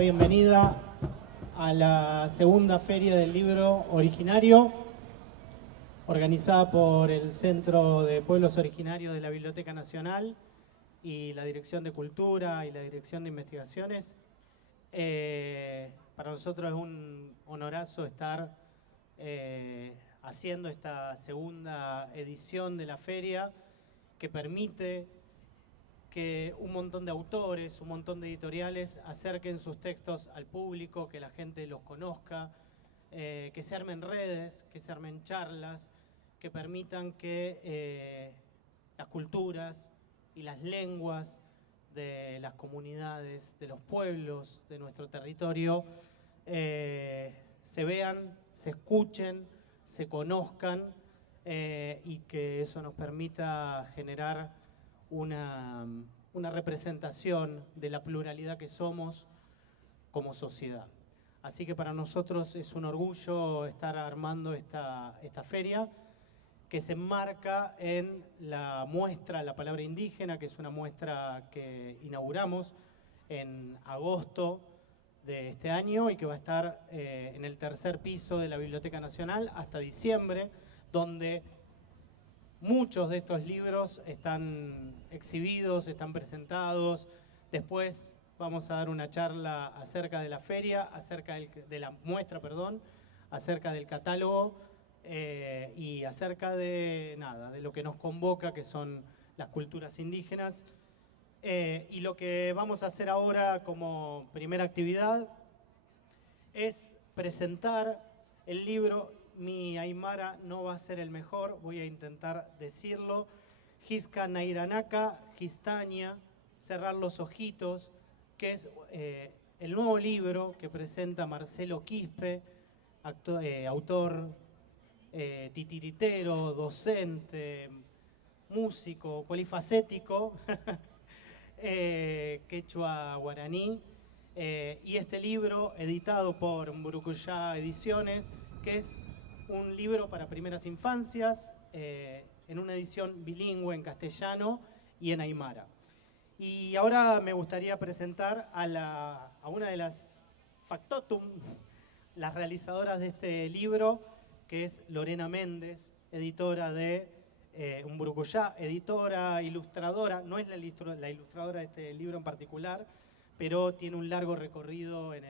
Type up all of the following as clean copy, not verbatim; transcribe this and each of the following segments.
bienvenida a la segunda Feria del Libro Originario, organizada por el Centro de Pueblos Originarios de la Biblioteca Nacional y la Dirección de Cultura y la Dirección de Investigaciones. Para nosotros es un honorazo estar haciendo esta segunda edición de la feria, que permite que un montón de autores, un montón de editoriales acerquen sus textos al público, que la gente los conozca, que se armen redes, que se armen charlas, que permitan que las culturas y las lenguas de las comunidades, de los pueblos de nuestro territorio se vean, se escuchen, se conozcan y que eso nos permita generar una representación de la pluralidad que somos como sociedad. Así que para nosotros es un orgullo estar armando esta feria, que se enmarca en la muestra La Palabra Indígena, que es una muestra que inauguramos en agosto de este año y que va a estar en el tercer piso de la Biblioteca Nacional hasta diciembre, donde muchos de estos libros están exhibidos, están presentados. Después vamos a dar una charla acerca de la feria, de la muestra, perdón, acerca del catálogo y acerca de lo que nos convoca, que son las culturas indígenas. Y lo que vamos a hacer ahora como primera actividad es presentar el libro. Mi aymara no va a ser el mejor, voy a intentar decirlo. Jisca Nairanaka, Gistaña, Cerrar los Ojitos, que es el nuevo libro que presenta Marcelo Quispe, autor titiritero, docente, músico, polifacético, quechua guaraní. Y este libro, editado por Mburucuyá Ediciones, que es un libro para primeras infancias, en una edición bilingüe en castellano y en aymara. Y ahora me gustaría presentar a una de las factotum, las realizadoras de este libro, que es Lorena Méndez, editora de Mburucuyá, editora, ilustradora. No es la ilustradora de este libro en particular, pero tiene un largo recorrido en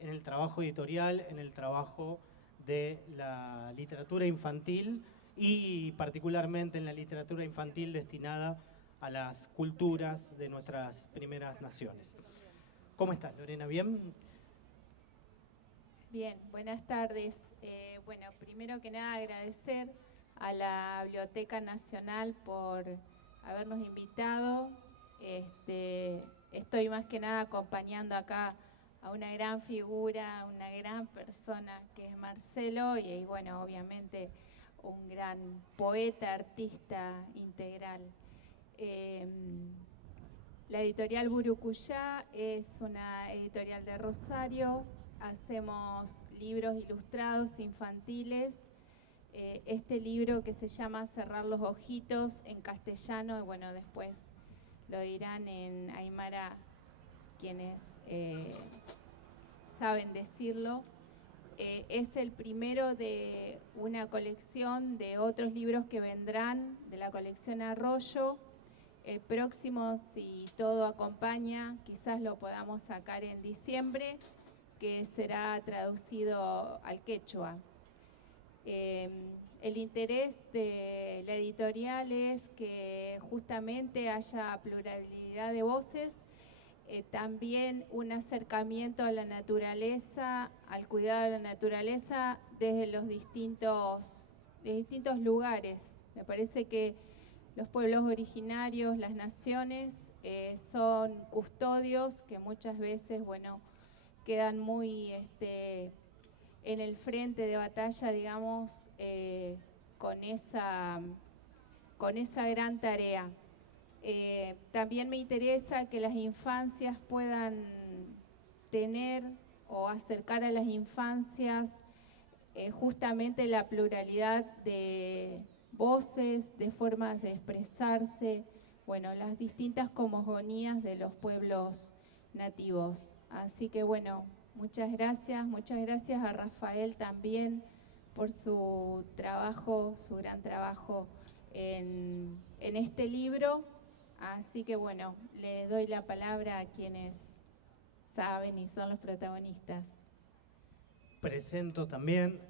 el trabajo editorial, en el trabajo de la literatura infantil y particularmente en la literatura infantil destinada a las culturas de nuestras primeras naciones. ¿Cómo estás, Lorena? ¿Bien? Bien, buenas tardes. Bueno, primero que nada agradecer a la Biblioteca Nacional por habernos invitado. Estoy más que nada acompañando acá a una gran figura, una gran persona que es Marcelo y bueno, obviamente un gran poeta, artista integral. La editorial Mburucuyá es una editorial de Rosario, hacemos libros ilustrados infantiles. Este libro que se llama Cerrar los Ojitos en castellano, y bueno, después lo dirán en aymara quienes saben decirlo. Es el primero de una colección de otros libros que vendrán de la colección Arroyo. El próximo, si todo acompaña, quizás lo podamos sacar en diciembre, que será traducido al quechua. El interés de la editorial es que justamente haya pluralidad de voces, también un acercamiento a la naturaleza, al cuidado de la naturaleza desde los distintos lugares. Me parece que los pueblos originarios, las naciones, son custodios que muchas veces, bueno, quedan muy en el frente de batalla, digamos, con esa gran tarea. También me interesa que las infancias puedan tener o acercar a las infancias justamente la pluralidad de voces, de formas de expresarse, bueno, las distintas cosmogonías de los pueblos nativos. Así que bueno, muchas gracias a Rafael también por su trabajo, su gran trabajo en este libro. Así que bueno, le doy la palabra a quienes saben y son los protagonistas. Presento también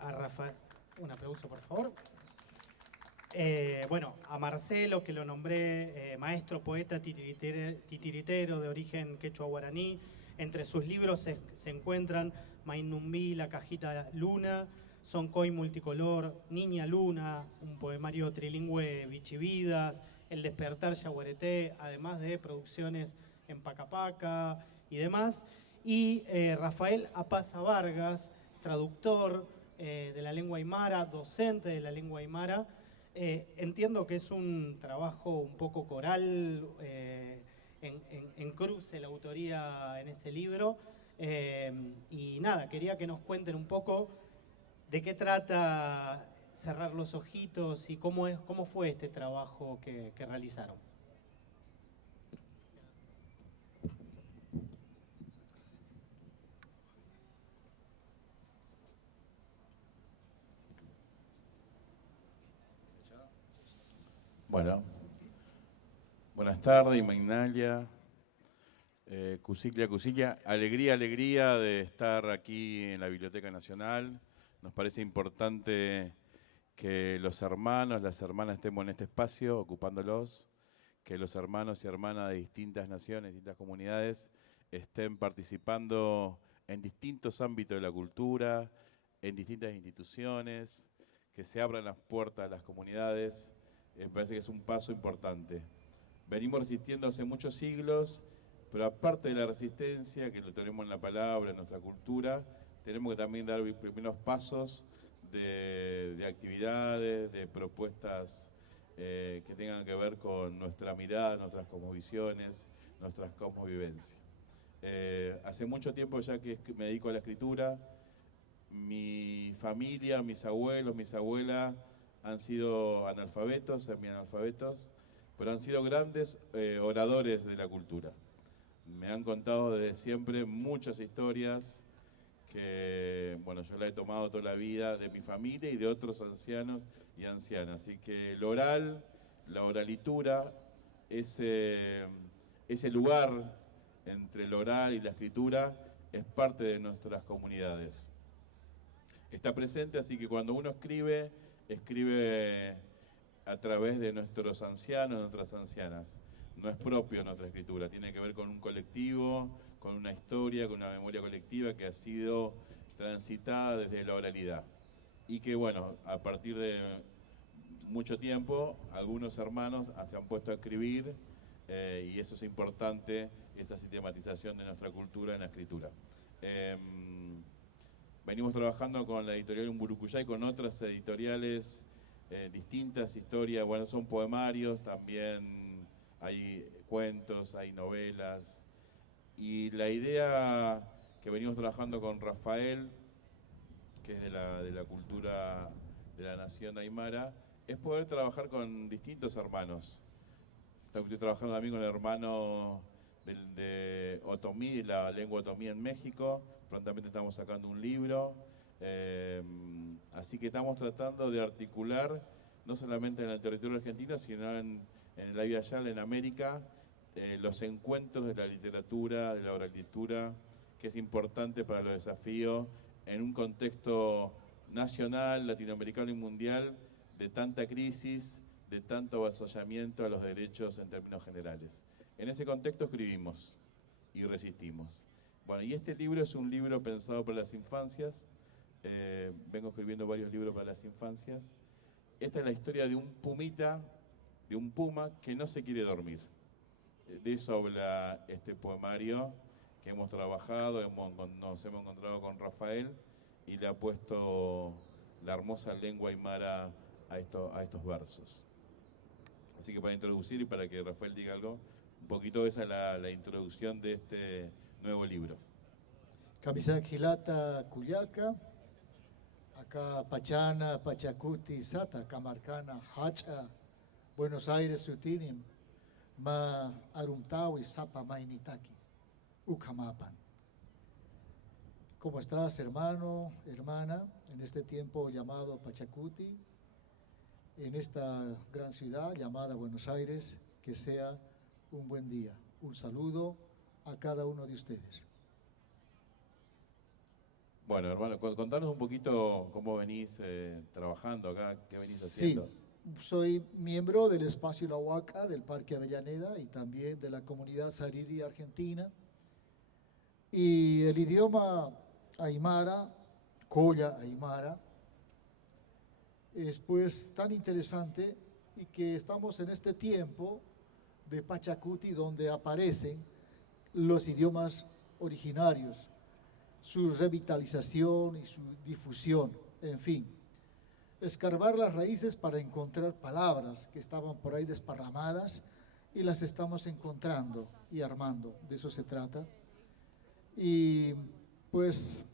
a Rafael. Un aplauso, por favor. Bueno, a Marcelo, que lo nombré maestro, poeta, titiritero de origen quechua guaraní. Entre sus libros se encuentran Mainumbí, La Cajita Luna, Soncoy Multicolor, Niña Luna, un poemario trilingüe Bichividas, El Despertar Yaguareté, además de producciones en Pacapaca y demás. Y Rafael Apaza Vargas, traductor de la lengua aymara, docente de la lengua aymara. Entiendo que es un trabajo un poco coral, en cruce la autoría en este libro. Y nada, quería que nos cuenten un poco de qué trata Cerrar los Ojitos y cómo fue este trabajo que realizaron. Bueno, buenas tardes, Magnalia, Cusiglia. Alegría de estar aquí en la Biblioteca Nacional. Nos parece importante que los hermanos, las hermanas estemos en este espacio, ocupándolos, que los hermanos y hermanas de distintas naciones, distintas comunidades, estén participando en distintos ámbitos de la cultura, en distintas instituciones, que se abran las puertas a las comunidades. Me parece que es un paso importante. Venimos resistiendo hace muchos siglos, pero aparte de la resistencia, que lo tenemos en la palabra, en nuestra cultura, tenemos que también dar primeros pasos de actividades, de propuestas que tengan que ver con nuestra mirada, nuestras cosmovisiones, nuestras cosmovivencias. Hace mucho tiempo ya que me dedico a la escritura. Mi familia, mis abuelos, mis abuelas han sido analfabetos, semianalfabetos, pero han sido grandes oradores de la cultura. Me han contado desde siempre muchas historias que, bueno, yo la he tomado toda la vida de mi familia y de otros ancianos y ancianas. Así que el oral, la oralitura, ese lugar entre el oral y la escritura es parte de nuestras comunidades. Está presente, así que cuando uno escribe a través de nuestros ancianos, nuestras ancianas. No es propio nuestra escritura, tiene que ver con un colectivo, con una historia, con una memoria colectiva que ha sido transitada desde la oralidad. Y que, bueno, a partir de mucho tiempo, algunos hermanos se han puesto a escribir, y eso es importante, esa sistematización de nuestra cultura en la escritura. Venimos trabajando con la editorial Umburucuyá y con otras editoriales distintas historias. Bueno, son poemarios, también hay cuentos, hay novelas. Y la idea que venimos trabajando con Rafael, que es de la cultura de la nación aymara, es poder trabajar con distintos hermanos. Estoy trabajando también con el hermano de otomí, la lengua otomí en México. Prontamente estamos sacando un libro. Así que estamos tratando de articular, no solamente en el territorio argentino, sino en el Ayia Yala, en América, los encuentros de la literatura, de la oralitura, que es importante para los desafíos en un contexto nacional, latinoamericano y mundial de tanta crisis, de tanto avasallamiento a los derechos en términos generales. En ese contexto escribimos y resistimos. Bueno, y este libro es un libro pensado para las infancias. Vengo escribiendo varios libros para las infancias. Esta es la historia de un pumita, de un puma que no se quiere dormir. De eso habla este poemario que hemos trabajado, nos hemos encontrado con Rafael y le ha puesto la hermosa lengua aymara a estos versos. Así que para introducir y para que Rafael diga algo, un poquito esa es la introducción de este nuevo libro. Kamisa Gilata Cuyaca, acá Pachana, Pachacuti, Sata, Camarcana, Hacha, Buenos Aires, Sutinim, Ma Arumtau y Sapa Mainitaki. Ucamapan. ¿Cómo estás, hermano, hermana, en este tiempo llamado Pachacuti, en esta gran ciudad llamada Buenos Aires? Que sea un buen día. Un saludo a cada uno de ustedes. Bueno, hermano, contanos un poquito cómo venís trabajando acá, qué venís haciendo. Sí, soy miembro del Espacio La Huaca, del Parque Avellaneda y también de la comunidad Sariri Argentina. Y el idioma aymara, Colla aymara, es pues tan interesante y que estamos en este tiempo de Pachacuti donde aparecen los idiomas originarios, su revitalización y su difusión, en fin. Escarbar las raíces para encontrar palabras que estaban por ahí desparramadas y las estamos encontrando y armando, de eso se trata. Y pues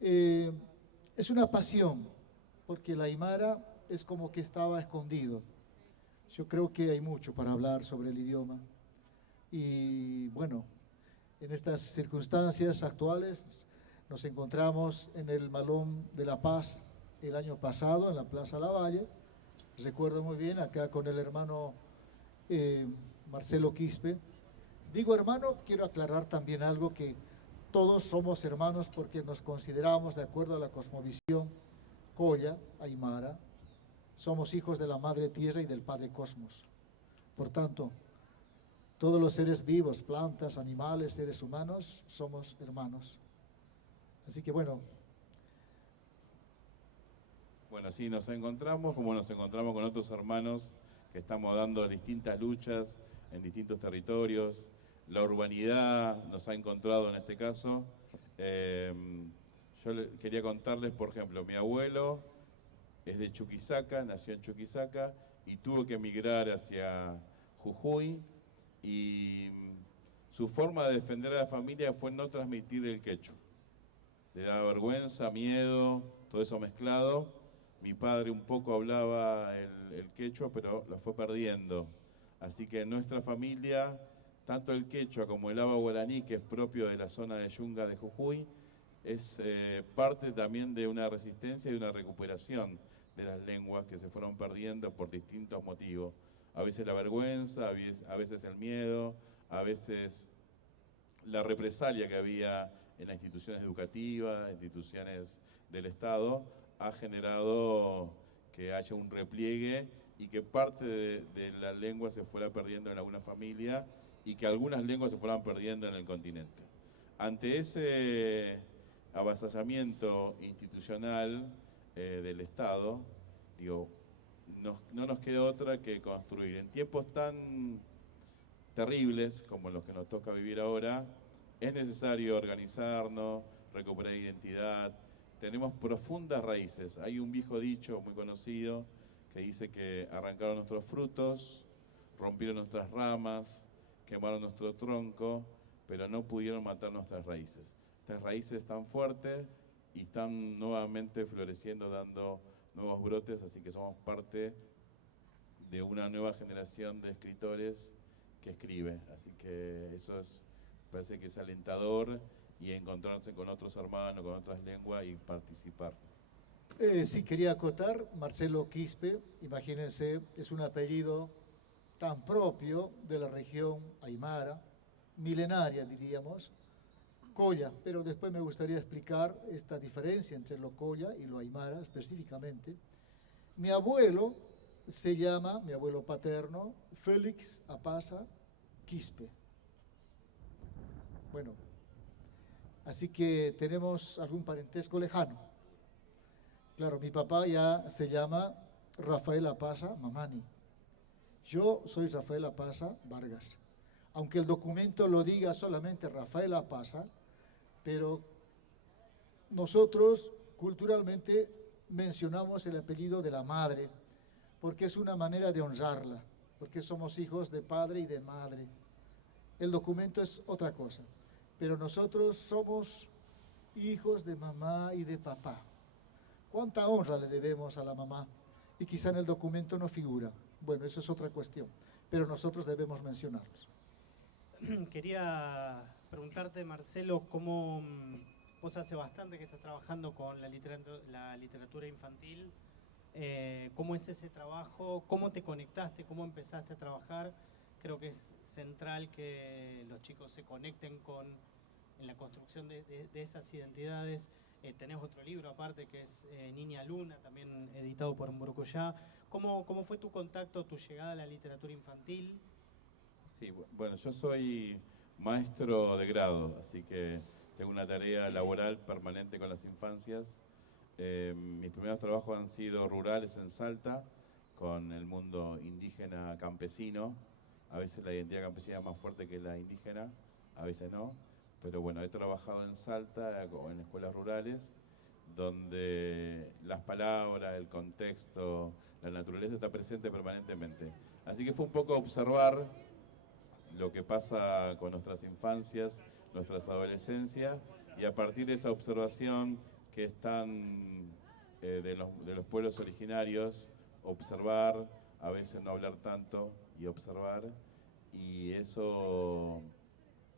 es una pasión, porque el aymara es como que estaba escondido. Yo creo que hay mucho para hablar sobre el idioma. Y bueno, en estas circunstancias actuales nos encontramos en el Malón de la Paz el año pasado, en la Plaza Lavalle. Recuerdo muy bien, acá con el hermano Marcelo Quispe. Digo hermano, quiero aclarar también algo, que todos somos hermanos porque nos consideramos, de acuerdo a la cosmovisión Colla, aymara, somos hijos de la Madre Tierra y del Padre Cosmos. Por tanto, todos los seres vivos, plantas, animales, seres humanos, somos hermanos. Así que bueno. Bueno, sí, nos encontramos como nos encontramos con otros hermanos que estamos dando distintas luchas en distintos territorios. La urbanidad nos ha encontrado en este caso. Yo quería contarles, por ejemplo, mi abuelo es de Chuquisaca, nació en Chuquisaca y tuvo que emigrar hacia Jujuy, y su forma de defender a la familia fue no transmitir el quechua. Le daba vergüenza, miedo, todo eso mezclado. Mi padre un poco hablaba el quechua, pero lo fue perdiendo. Así que en nuestra familia, tanto el quechua como el aba guaraní, que es propio de la zona de Yunga de Jujuy, es parte también de una resistencia y una recuperación de las lenguas que se fueron perdiendo por distintos motivos. A veces la vergüenza, a veces el miedo, a veces la represalia que había en las instituciones educativas, instituciones del Estado, ha generado que haya un repliegue y que parte de la lengua se fuera perdiendo en alguna familia y que algunas lenguas se fueran perdiendo en el continente. Ante ese avasallamiento institucional del Estado, digo, no nos queda otra que construir. En tiempos tan terribles como los que nos toca vivir ahora, es necesario organizarnos, recuperar identidad. Tenemos profundas raíces. Hay un viejo dicho muy conocido que dice que arrancaron nuestros frutos, rompieron nuestras ramas, quemaron nuestro tronco, pero no pudieron matar nuestras raíces. Estas raíces están fuertes y están nuevamente floreciendo, dando nuevos brotes, así que somos parte de una nueva generación de escritores que escribe. Así que eso parece que es alentador, y encontrarse con otros hermanos, con otras lenguas y participar. Sí, quería acotar, Marcelo Quispe, imagínense, es un apellido tan propio de la región aymara, milenaria diríamos, Colla, pero después me gustaría explicar esta diferencia entre lo Colla y lo aymara específicamente. Mi abuelo se llama, mi abuelo paterno, Félix Apaza Quispe. Bueno, así que tenemos algún parentesco lejano. Claro, mi papá ya se llama Rafael Apaza Mamani. Yo soy Rafael Apaza Vargas. Aunque el documento lo diga solamente Rafael Apaza, pero nosotros culturalmente mencionamos el apellido de la madre, porque es una manera de honrarla, porque somos hijos de padre y de madre. El documento es otra cosa, pero nosotros somos hijos de mamá y de papá. ¿Cuánta honra le debemos a la mamá? Y quizá en el documento no figura. Bueno, eso es otra cuestión, pero nosotros debemos mencionarlos. quería preguntarte, Marcelo, cómo vos hace bastante que estás trabajando con la literatura infantil. ¿Cómo es ese trabajo? ¿Cómo te conectaste? ¿Cómo empezaste a trabajar? Creo que es central que los chicos se conecten en la construcción de esas identidades. Tenés otro libro aparte que es Niña Luna, también editado por Mburucuyá. ¿Cómo fue tu contacto, tu llegada a la literatura infantil? Sí, bueno, yo soy maestro de grado, así que tengo una tarea laboral permanente con las infancias. Mis primeros trabajos han sido rurales en Salta, con el mundo indígena campesino. A veces la identidad campesina es más fuerte que la indígena, a veces no. Pero bueno, he trabajado en Salta, en escuelas rurales, donde las palabras, el contexto, la naturaleza está presente permanentemente. Así que fue un poco observar lo que pasa con nuestras infancias, nuestras adolescencias, y a partir de esa observación que están de los pueblos originarios, observar, a veces no hablar tanto y observar, y eso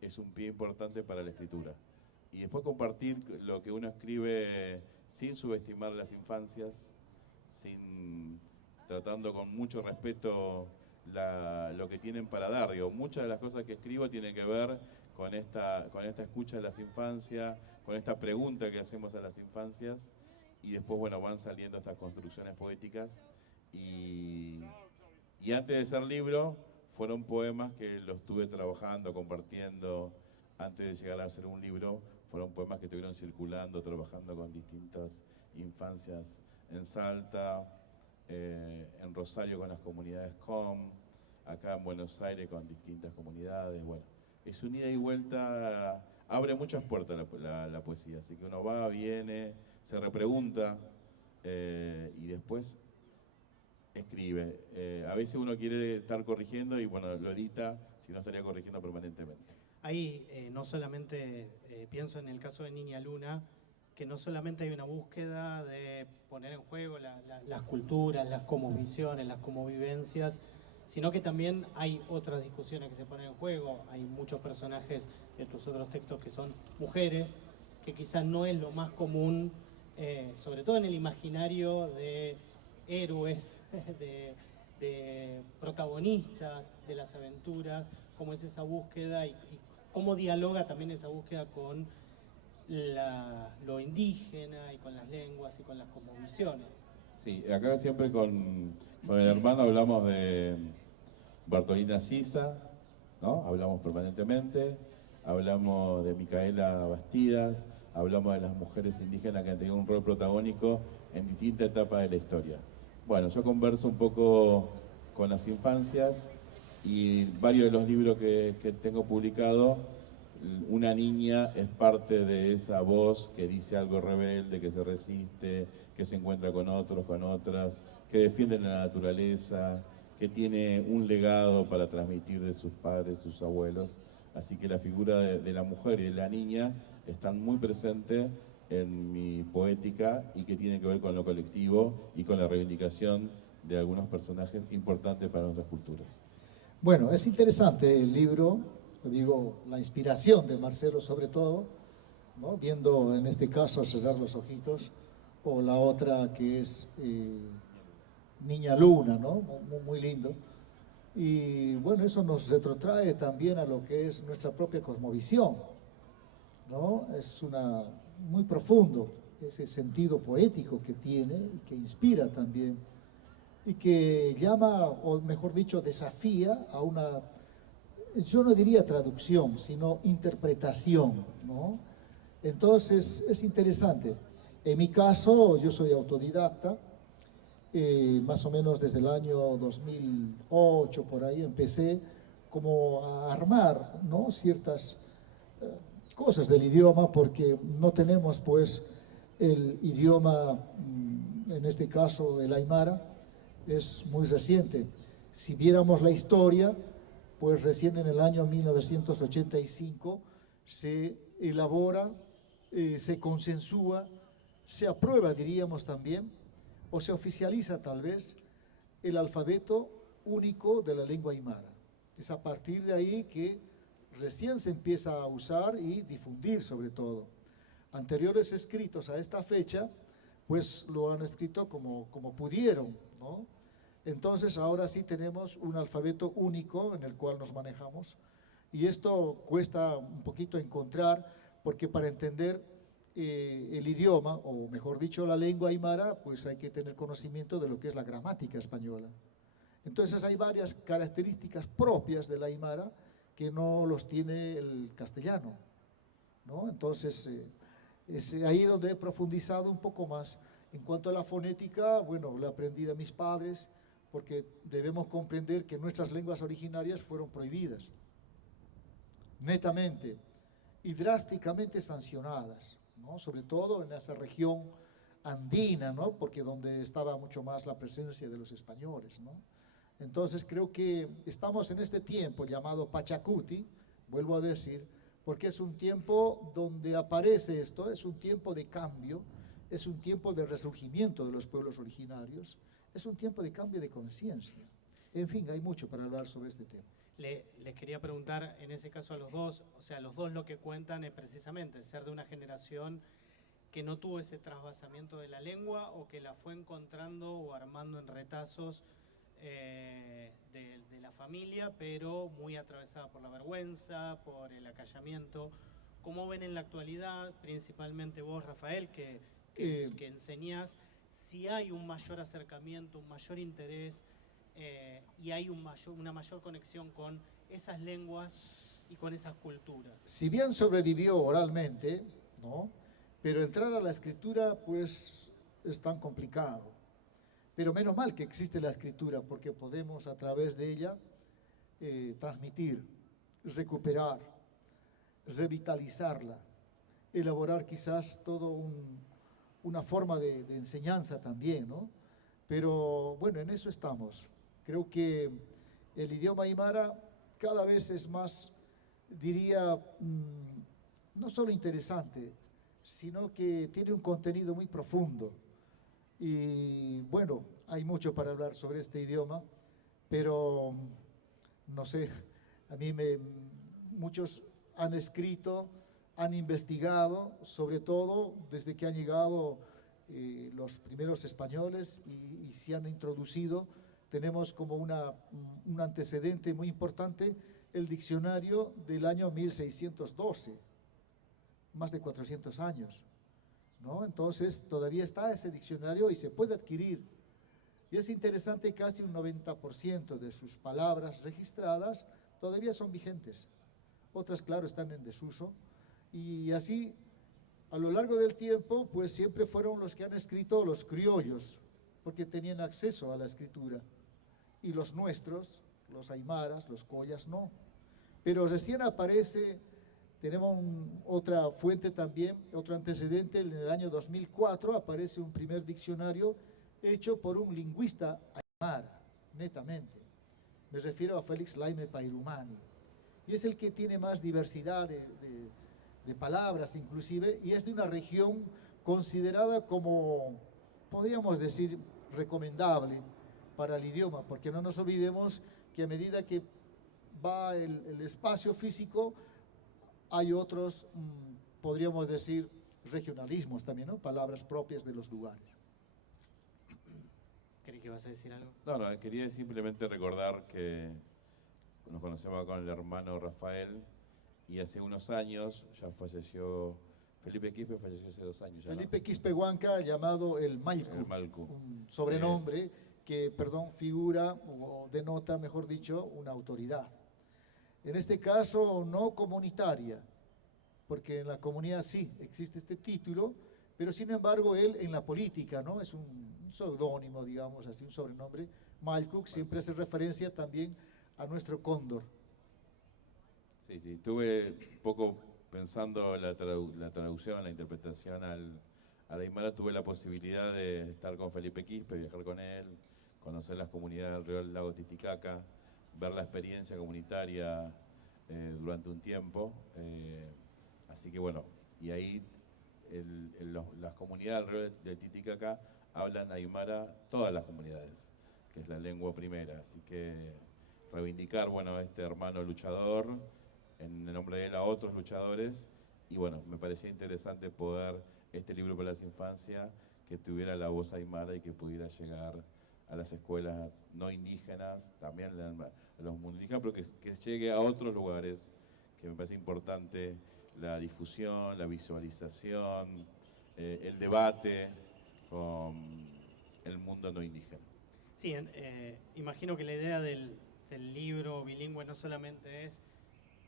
es un pie importante para la escritura. Y después compartir lo que uno escribe sin subestimar las infancias, tratando con mucho respeto lo que tienen para dar. Digo, muchas de las cosas que escribo tienen que ver con esta escucha de las infancias, con esta pregunta que hacemos a las infancias, y después, bueno, van saliendo estas construcciones poéticas. Y antes de ser libro, fueron poemas que los estuve trabajando, compartiendo. Antes de llegar a ser un libro, fueron poemas que estuvieron circulando, trabajando con distintas infancias en Salta, en Rosario con las comunidades COM, acá en Buenos Aires con distintas comunidades. Bueno, es un ida y vuelta, abre muchas puertas la poesía, así que uno va, viene, se repregunta y después escribe. A veces uno quiere estar corrigiendo y bueno, lo edita, si no estaría corrigiendo permanentemente. Ahí no solamente pienso en el caso de Niña Luna, que no solamente hay una búsqueda de poner en juego las culturas, las cosmovisiones, las cosmovivencias, sino que también hay otras discusiones que se ponen en juego. Hay muchos personajes de tus otros textos que son mujeres, que quizás no es lo más común, sobre todo en el imaginario de héroes, de protagonistas de las aventuras, cómo es esa búsqueda y cómo dialoga también esa búsqueda con lo indígena y con las lenguas y con las cosmovisiones. Sí, acá siempre con el hermano hablamos de Bartolina Sisa, ¿no? Hablamos permanentemente, hablamos de Micaela Bastidas, hablamos de las mujeres indígenas que han tenido un rol protagónico en distintas etapas de la historia. Bueno, yo converso un poco con las infancias y varios de los libros que tengo publicado, una niña es parte de esa voz que dice algo rebelde, que se resiste, que se encuentra con otros, con otras, que defienden la naturaleza, que tiene un legado para transmitir de sus padres, sus abuelos. Así que la figura de la mujer y de la niña están muy presentes en mi poética y que tienen que ver con lo colectivo y con la reivindicación de algunos personajes importantes para nuestras culturas. Bueno, es interesante el libro, digo, la inspiración de Marcelo sobre todo, ¿no? Viendo en este caso a Cerrar los Ojitos, o la otra que es Niña Luna, ¿no? Muy lindo. Y bueno, eso nos retrotrae también a lo que es nuestra propia cosmovisión, ¿no? Es muy profundo ese sentido poético que tiene y que inspira también, y que llama, o mejor dicho, desafía a una, yo no diría traducción, sino interpretación, ¿no? Entonces es interesante. En mi caso, yo soy autodidacta, más o menos desde el año 2008, por ahí empecé como a armar, ¿no? Ciertas cosas del idioma, porque no tenemos pues el idioma, en este caso el aymara, es muy reciente. Si viéramos la historia, pues recién en el año 1985 se elabora, se consensúa, se aprueba, diríamos también, o se oficializa tal vez, el alfabeto único de la lengua aymara. Es a partir de ahí que recién se empieza a usar y difundir sobre todo. Anteriores escritos a esta fecha, pues lo han escrito como pudieron, ¿no? Entonces ahora sí tenemos un alfabeto único en el cual nos manejamos, y esto cuesta un poquito encontrar, porque para entender el idioma, o mejor dicho la lengua aymara, pues hay que tener conocimiento de lo que es la gramática española. Entonces hay varias características propias del aymara que no los tiene el castellano, ¿no? Entonces es ahí donde he profundizado un poco más. En cuanto a la fonética, bueno, la aprendí de mis padres, porque debemos comprender que nuestras lenguas originarias fueron prohibidas, netamente y drásticamente sancionadas, ¿no? Sobre todo en esa región andina, ¿no? Porque donde estaba mucho más la presencia de los españoles, ¿no? Entonces creo que estamos en este tiempo llamado Pachacuti, vuelvo a decir, porque es un tiempo donde aparece esto, es un tiempo de cambio, es un tiempo de resurgimiento de los pueblos originarios, es un tiempo de cambio de conciencia. En fin, hay mucho para hablar sobre este tema. Les quería preguntar, en ese caso a los dos, o sea, los dos lo que cuentan es precisamente ser de una generación que no tuvo ese trasvasamiento de la lengua o que la fue encontrando o armando en retazos de la familia, pero muy atravesada por la vergüenza, por el acallamiento. ¿Cómo ven en la actualidad, principalmente vos, Rafael, que enseñás, si hay un mayor acercamiento, un mayor interés y hay una mayor conexión con esas lenguas y con esas culturas? Si bien sobrevivió oralmente, ¿no? Pero entrar a la escritura, pues, es tan complicado. Pero menos mal que existe la escritura, porque podemos a través de ella transmitir, recuperar, revitalizarla, elaborar quizás todo una forma de enseñanza también, ¿no? Pero bueno, en eso estamos. Creo que el idioma aymara cada vez es más, diría, no solo interesante, sino que tiene un contenido muy profundo. Y bueno, hay mucho para hablar sobre este idioma, pero no sé, muchos han escrito, han investigado, sobre todo desde que han llegado los primeros españoles y se han introducido. Tenemos como un antecedente muy importante el diccionario del año 1612, más de 400 años, ¿no? Entonces todavía está ese diccionario y se puede adquirir. Y es interesante, casi un 90% de sus palabras registradas todavía son vigentes. Otras, claro, están en desuso. Y así, a lo largo del tiempo, pues siempre fueron los que han escrito los criollos, porque tenían acceso a la escritura. Y los nuestros, los aymaras, los collas, no. Pero recién aparece, tenemos otra fuente también, otro antecedente, en el año 2004 aparece un primer diccionario hecho por un lingüista aymara, netamente. Me refiero a Félix Laime Pairumani. Y es el que tiene más diversidad de palabras inclusive, y es de una región considerada como, podríamos decir, recomendable para el idioma, porque no nos olvidemos que a medida que va el espacio físico, hay otros, podríamos decir, regionalismos también, ¿no? Palabras propias de los lugares. ¿Crees que vas a decir algo? No, quería simplemente recordar que nos conocemos con el hermano Rafael y hace unos años ya falleció Felipe Quispe, falleció hace 2 años. Felipe Quispe Huanca, llamado el Malcu, un sobrenombre que, figura o denota, mejor dicho, una autoridad. En este caso, no comunitaria, porque en la comunidad sí existe este título, pero sin embargo él en la política, ¿no? Es un seudónimo, digamos así, un sobrenombre. Malcuc siempre hace referencia también a nuestro cóndor. Sí, estuve un poco pensando la traducción, la interpretación al aymara. Tuve la posibilidad de estar con Felipe Quispe, viajar con él, conocer las comunidades alrededor del lago Titicaca, ver la experiencia comunitaria durante un tiempo. Así que bueno, y ahí las comunidades alrededor del Titicaca hablan aymara, todas las comunidades, que es la lengua primera. Así que reivindicar, bueno, a este hermano luchador en el nombre de él a otros luchadores. Y bueno, me parecía interesante poder, este libro para las infancias, que tuviera la voz aymara y que pudiera llegar a las escuelas no indígenas, también a los mundos indígenas, pero que llegue a otros lugares, que me parece importante la difusión, la visualización, el debate con el mundo no indígena. Sí, imagino que la idea del libro bilingüe no solamente es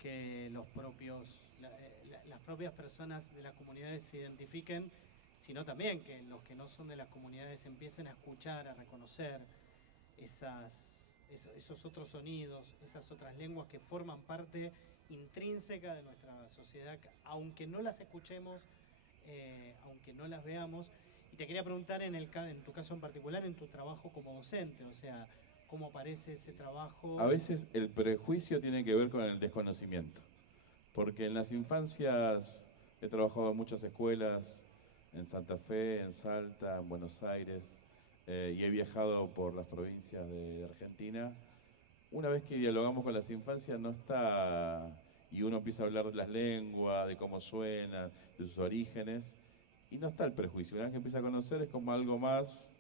que las propias personas de las comunidades se identifiquen, sino también que los que no son de las comunidades empiecen a escuchar, a reconocer esos otros sonidos, esas otras lenguas que forman parte intrínseca de nuestra sociedad, aunque no las escuchemos, aunque no las veamos. Y te quería preguntar en tu caso en particular, en tu trabajo como docente, o sea, ¿cómo aparece ese trabajo? A veces el prejuicio tiene que ver con el desconocimiento, porque en las infancias he trabajado en muchas escuelas, en Santa Fe, en Salta, en Buenos Aires, y he viajado por las provincias de Argentina. Una vez que dialogamos con las infancias no está, y uno empieza a hablar de las lenguas, de cómo suenan, de sus orígenes, y no está el prejuicio. Una vez que empieza a conocer es como algo más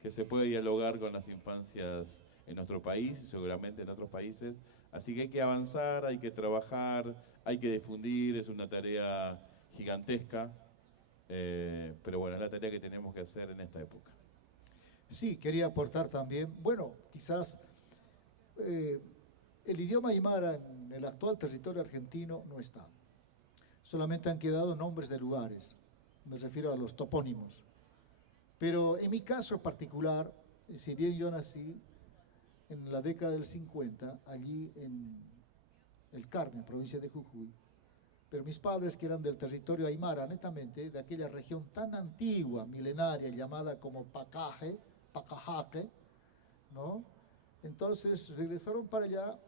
que se puede dialogar con las infancias en nuestro país y seguramente en otros países. Así que hay que avanzar, hay que trabajar, hay que difundir, es una tarea gigantesca, pero bueno, es la tarea que tenemos que hacer en esta época. Sí, quería aportar también, bueno, quizás el idioma aymara en el actual territorio argentino no está. Solamente han quedado nombres de lugares, me refiero a los topónimos. Pero en mi caso particular, si bien yo nací en la década del 50, allí en El Carmen, provincia de Jujuy, pero mis padres, que eran del territorio aymara, netamente, de aquella región tan antigua, milenaria, llamada como Pacaje, Pacajaque, ¿no? Entonces regresaron para allá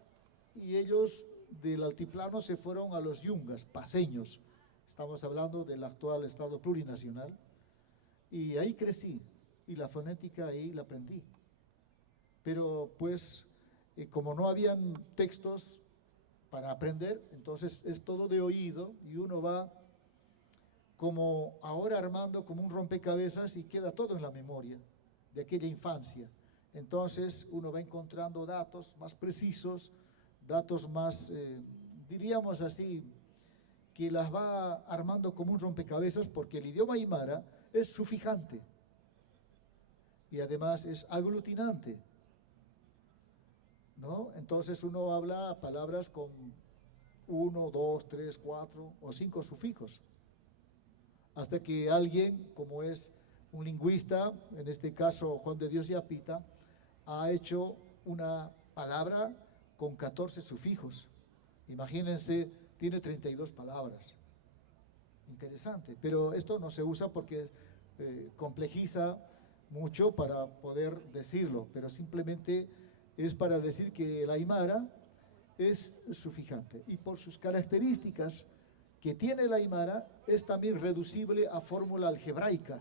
y ellos del altiplano se fueron a los yungas, paseños. Estamos hablando del actual estado plurinacional. Y ahí crecí y la fonética ahí la aprendí. Pero pues como no habían textos para aprender, entonces es todo de oído y uno va como ahora armando como un rompecabezas y queda todo en la memoria de aquella infancia. Entonces uno va encontrando datos más precisos, datos más, diríamos así, que las va armando como un rompecabezas, porque el idioma aymara es sufijante y además es aglutinante, ¿no? Entonces uno habla palabras con 1, 2, 3, 4 o 5 sufijos, hasta que alguien, como es un lingüista, en este caso Juan de Dios Yapita, ha hecho una palabra con 14 sufijos. Imagínense, tiene 32 palabras. Interesante, pero esto no se usa porque complejiza mucho para poder decirlo, pero simplemente es para decir que el aymara es sufijante y por sus características que tiene el aymara es también reducible a fórmula algebraica.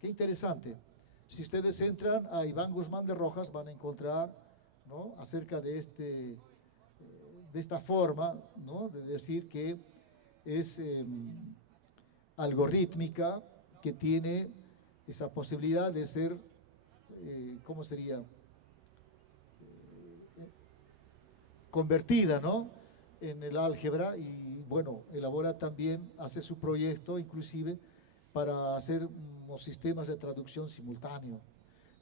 Qué interesante. Si ustedes entran a Iván Guzmán de Rojas van a encontrar, ¿no?, acerca de esta forma, ¿no?, de decir que es algorítmica, que tiene esa posibilidad de ser, ¿cómo sería? Convertida, ¿no?, en el álgebra, y bueno, elabora también, hace su proyecto inclusive para hacer unos sistemas de traducción simultáneo.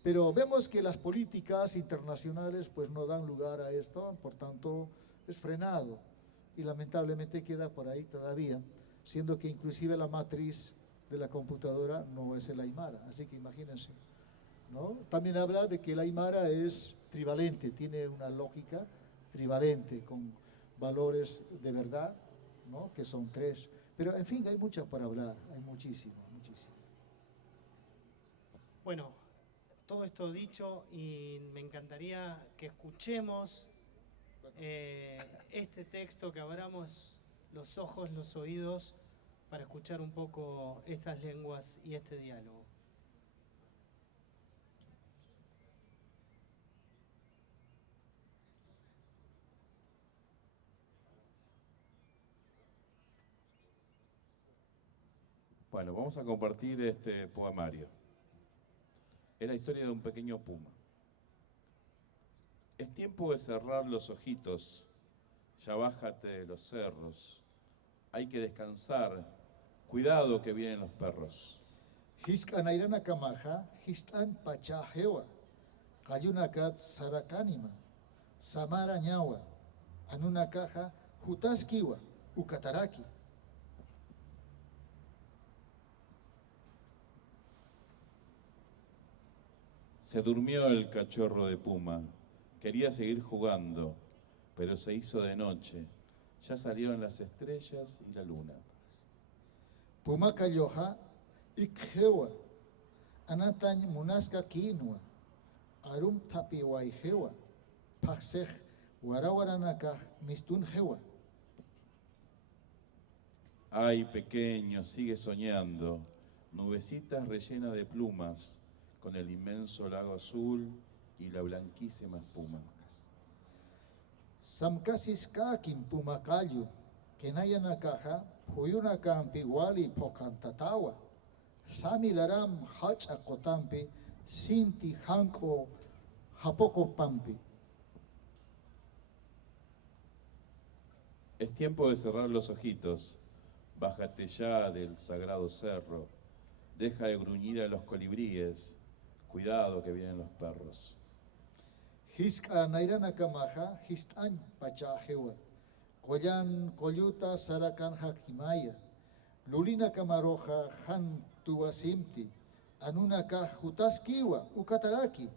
Pero vemos que las políticas internacionales pues no dan lugar a esto, por tanto es frenado y lamentablemente queda por ahí todavía, siendo que inclusive la matriz de la computadora no es el aymara, así que imagínense, ¿no? También habla de que el aymara es trivalente, tiene una lógica trivalente con valores de verdad, ¿no?, que son 3. Pero en fin, hay mucho para hablar, hay muchísimo, muchísimo. Bueno, todo esto dicho, y me encantaría que escuchemos este texto, que abramos los ojos, los oídos, para escuchar un poco estas lenguas y este diálogo. Bueno, vamos a compartir este poemario. Es la historia de un pequeño puma. Es tiempo de cerrar los ojitos, ya bájate de los cerros. Hay que descansar, cuidado que vienen los perros. Hiskanairana kamaja, histan pacha hewa, kayunakat sarakanima, samara ñawa, anuna caja, jutaskiwa, ukataraki. Se durmió el cachorro de puma. Quería seguir jugando, pero se hizo de noche. Ya salieron las estrellas y la luna. Puma kayoha, ikhewa, anatañ munaska kinwa, arum tapiwa ihewa, paksej, warawaranaka, mistun hewa. Ay, pequeño, sigue soñando. Nubecitas rellenas de plumas, con el inmenso lago azul y la blanquísima espuma. Samkasis kakin pumakayo, kenayana caja, puyuna campi wali pokantatawa, sami laram hacha kotampi, sinti hanko hapoko pampi. Es tiempo de cerrar los ojitos. Bájate ya del sagrado cerro. Deja de gruñir a los colibríes. Cuidado que vienen los perros. Hiska nairana kamaja, histan pachajewa, koyan koyuta sarakan hakimaya, lulina kamaroja han tuwasimti, anunaka jutaskiwa, ukataraki.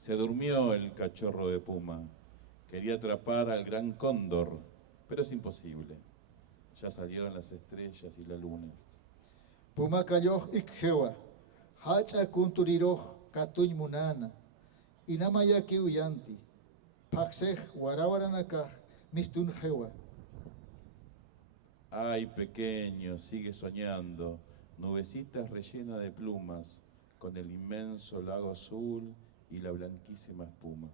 Se durmió el cachorro de puma. Quería atrapar al gran cóndor, pero es imposible. Ya salieron las estrellas y la luna. Puma kayoh ikhewa, hacha kunturiroh katuñ munana, inamaya kiuyanti, paksej warawaranaka mistun hewa. Ay, pequeño, sigue soñando. Nubecitas rellenas de plumas, con el inmenso lago azul y la blanquísima espuma.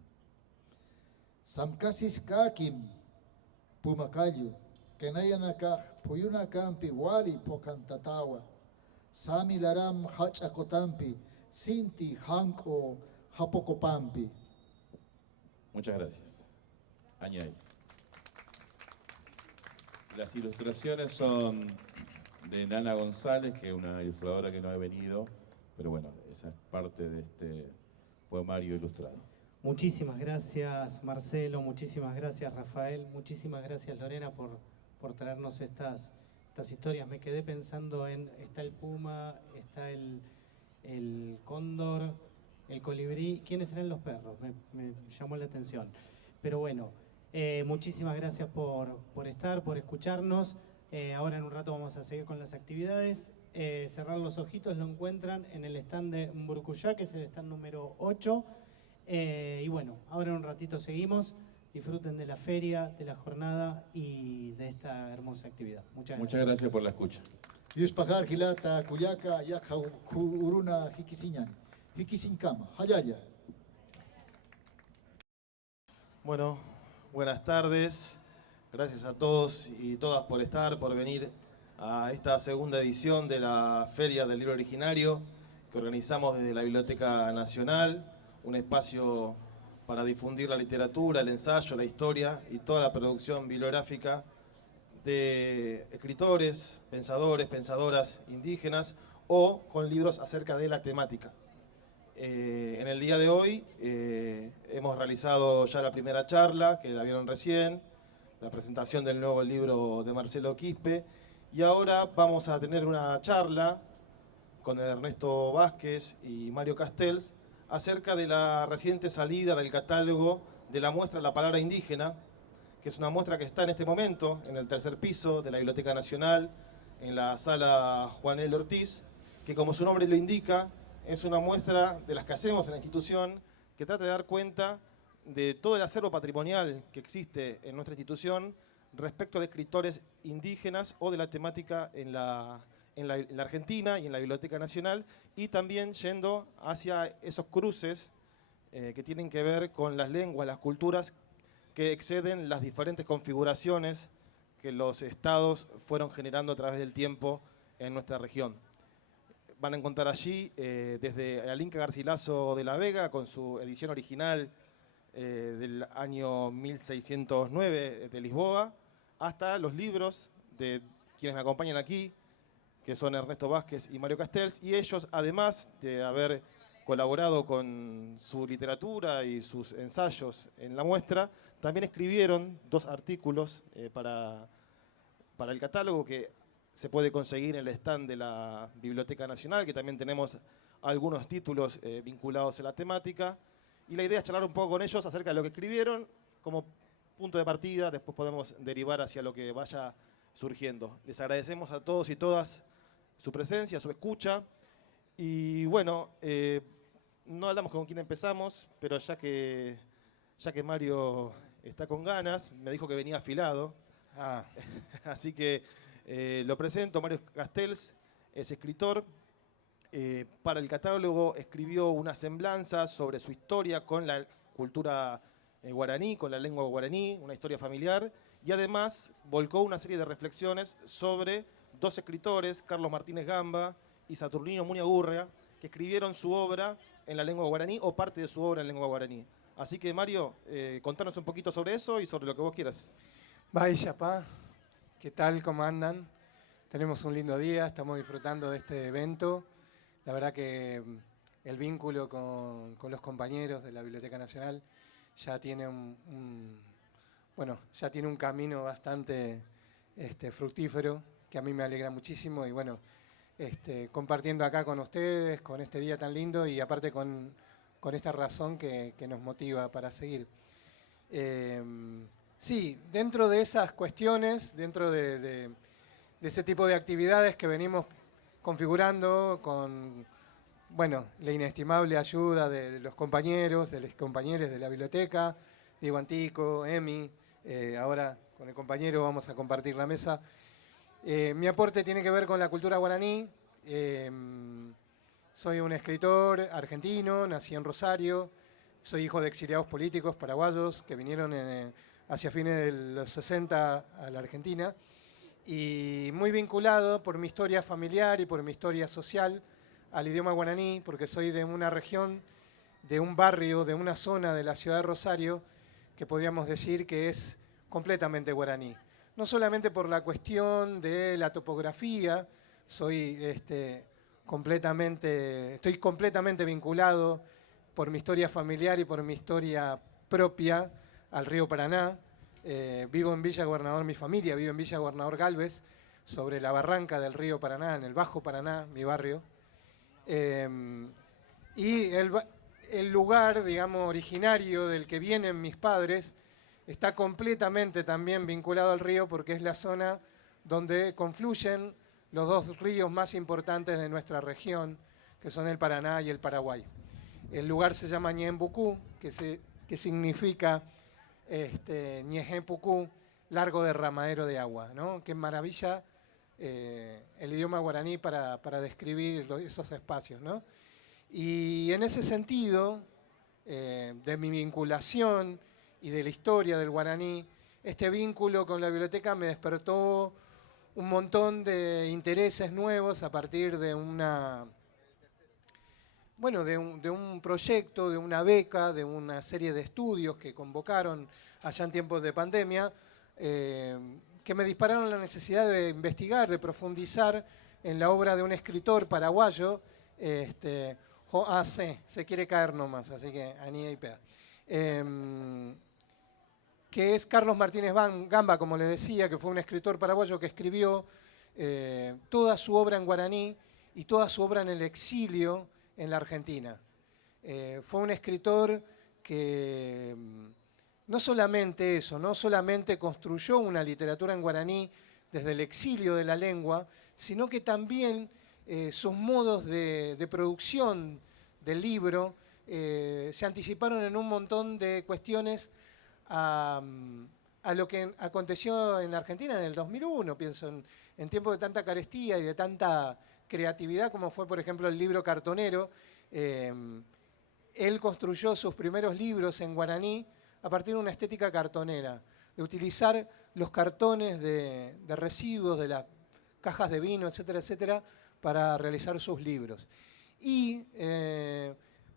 Samkasis kakim, pumakayo, kenayanaka puyuna campi wali pokantatawa, sami laram hachakotampi, sinti hanko hapokopampi. Muchas gracias. Añade. Las ilustraciones son de Nana González, que es una ilustradora que no ha venido, pero bueno, esa es parte de este poemario ilustrado. Muchísimas gracias, Marcelo, muchísimas gracias, Rafael, muchísimas gracias, Lorena, por traernos estas historias. Me quedé pensando en, está el puma, está el cóndor, el colibrí. ¿Quiénes serán los perros? Me llamó la atención. Pero bueno, muchísimas gracias por estar, por escucharnos. Ahora en un rato vamos a seguir con las actividades. Cerrar los ojitos lo encuentran en el stand de Mburkuyá, que es el stand número 8. Y bueno, ahora en un ratito seguimos. Disfruten de la feria, de la jornada y de esta hermosa actividad. Muchas gracias por la escucha. Yuspakar hilata kuyaka yakha uruna hikisiñan, hikisinkama, hayaya. Bueno, buenas tardes. Gracias a todos y todas por estar, por venir a esta segunda edición de la Feria del Libro Originario que organizamos desde la Biblioteca Nacional, un espacio para difundir la literatura, el ensayo, la historia y toda la producción bibliográfica de escritores, pensadores, pensadoras indígenas o con libros acerca de la temática. En el día de hoy hemos realizado ya la primera charla, que la vieron recién, la presentación del nuevo libro de Marcelo Quispe, y ahora vamos a tener una charla con Ernesto Vázquez y Mario Castells acerca de la reciente salida del catálogo de la muestra La Palabra Indígena, que es una muestra que está en este momento en el tercer piso de la Biblioteca Nacional, en la sala Juan L. Ortiz, que como su nombre lo indica, es una muestra de las que hacemos en la institución, que trata de dar cuenta de todo el acervo patrimonial que existe en nuestra institución respecto de escritores indígenas o de la temática en la Argentina y en la Biblioteca Nacional, y también yendo hacia esos cruces que tienen que ver con las lenguas, las culturas que exceden las diferentes configuraciones que los estados fueron generando a través del tiempo en nuestra región. Van a encontrar allí desde el Inca Garcilaso de la Vega, con su edición original del año 1609 de Lisboa, hasta los libros de quienes me acompañan aquí, que son Ernesto Vázquez y Mario Castells, y ellos, además de haber colaborado con su literatura y sus ensayos en la muestra, también escribieron 2 artículos para el catálogo que se puede conseguir en el stand de la Biblioteca Nacional, que también tenemos algunos títulos vinculados a la temática. Y la idea es charlar un poco con ellos acerca de lo que escribieron como punto de partida, después podemos derivar hacia lo que vaya surgiendo. Les agradecemos a todos y todas su presencia, su escucha. Y bueno, no hablamos con quién empezamos, pero ya que Mario está con ganas, me dijo que venía afilado. Así que lo presento. Mario Castells es escritor. Para el catálogo escribió una semblanza sobre su historia con la cultura guaraní, con la lengua guaraní, una historia familiar, y además volcó una serie de reflexiones sobre 2 escritores, Carlos Martínez Gamba y Saturnino Muñagurria, que escribieron su obra en la lengua guaraní o parte de su obra en lengua guaraní. Así que Mario, contanos un poquito sobre eso y sobre lo que vos quieras. Vaya, pa. ¿Qué tal? ¿Cómo andan? Tenemos un lindo día, estamos disfrutando de este evento. La verdad que el vínculo con los compañeros de la Biblioteca Nacional ya tiene ya tiene un camino bastante fructífero, que a mí me alegra muchísimo, y bueno, compartiendo acá con ustedes, con este día tan lindo, y aparte con esta razón que nos motiva para seguir. Sí, dentro de esas cuestiones, dentro de ese tipo de actividades que venimos configurando con, bueno, la inestimable ayuda de los compañeros, de los compañeros de la biblioteca, Diego Antico, Emi, ahora con el compañero vamos a compartir la mesa. Mi aporte tiene que ver con la cultura guaraní. Soy un escritor argentino, nací en Rosario, soy hijo de exiliados políticos paraguayos que vinieron hacia fines de los 60 a la Argentina, y muy vinculado por mi historia familiar y por mi historia social al idioma guaraní, porque soy de una región, de un barrio, de una zona de la ciudad de Rosario que podríamos decir que es completamente guaraní. No solamente por la cuestión de la topografía, estoy completamente vinculado por mi historia familiar y por mi historia propia al río Paraná. Vivo en Villa Gobernador, mi familia vive en Villa Gobernador Galvez, sobre la barranca del río Paraná, en el Bajo Paraná, mi barrio. Y el lugar, digamos, originario del que vienen mis padres está completamente también vinculado al río, porque es la zona donde confluyen los 2 ríos más importantes de nuestra región, que son el Paraná y el Paraguay. El lugar se llama Ñembucú, que significa Ñejepucú, largo derramadero de agua, ¿no? Qué maravilla el idioma guaraní para describir esos espacios, ¿no? Y en ese sentido, de mi vinculación y de la historia del guaraní, este vínculo con la biblioteca me despertó un montón de intereses nuevos a partir de de un proyecto, de una beca, de una serie de estudios que convocaron allá en tiempos de pandemia, que me dispararon la necesidad de investigar, de profundizar en la obra de un escritor paraguayo, se quiere caer nomás, así que anía y pega, que es Carlos Martínez Gamba, como le decía, que fue un escritor paraguayo que escribió toda su obra en guaraní y toda su obra en el exilio en la Argentina. Fue un escritor que no solamente eso, no solamente construyó una literatura en guaraní desde el exilio de la lengua, sino que también sus modos de producción del libro se anticiparon en un montón de cuestiones a lo que aconteció en la Argentina en el 2001, pienso en tiempos de tanta carestía y de tanta creatividad como fue, por ejemplo, el libro cartonero. Él construyó sus primeros libros en guaraní a partir de una estética cartonera, de utilizar los cartones de residuos de las cajas de vino, etcétera, etcétera, para realizar sus libros. Y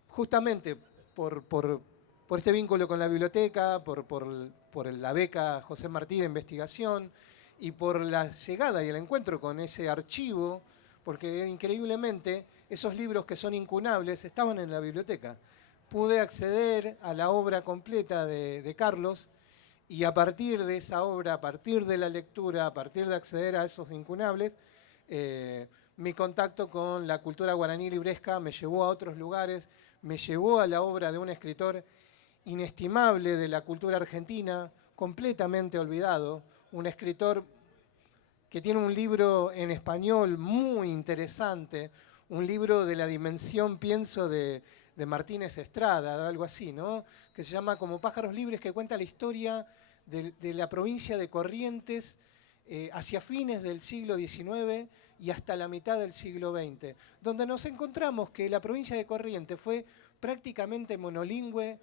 justamente por este vínculo con la biblioteca, por la beca José Martí de investigación y por la llegada y el encuentro con ese archivo, porque increíblemente esos libros que son incunables estaban en la biblioteca. Pude acceder a la obra completa de Carlos y a partir de esa obra, a partir de la lectura, a partir de acceder a esos incunables, mi contacto con la cultura guaraní libresca me llevó a otros lugares, me llevó a la obra de un escritor inestimable de la cultura argentina, completamente olvidado, un escritor que tiene un libro en español muy interesante, un libro de la dimensión, pienso, de Martínez Estrada, algo así, ¿no? Que se llama Como pájaros libres, que cuenta la historia de la provincia de Corrientes hacia fines del siglo XIX y hasta la mitad del siglo XX, donde nos encontramos que la provincia de Corrientes fue prácticamente monolingüe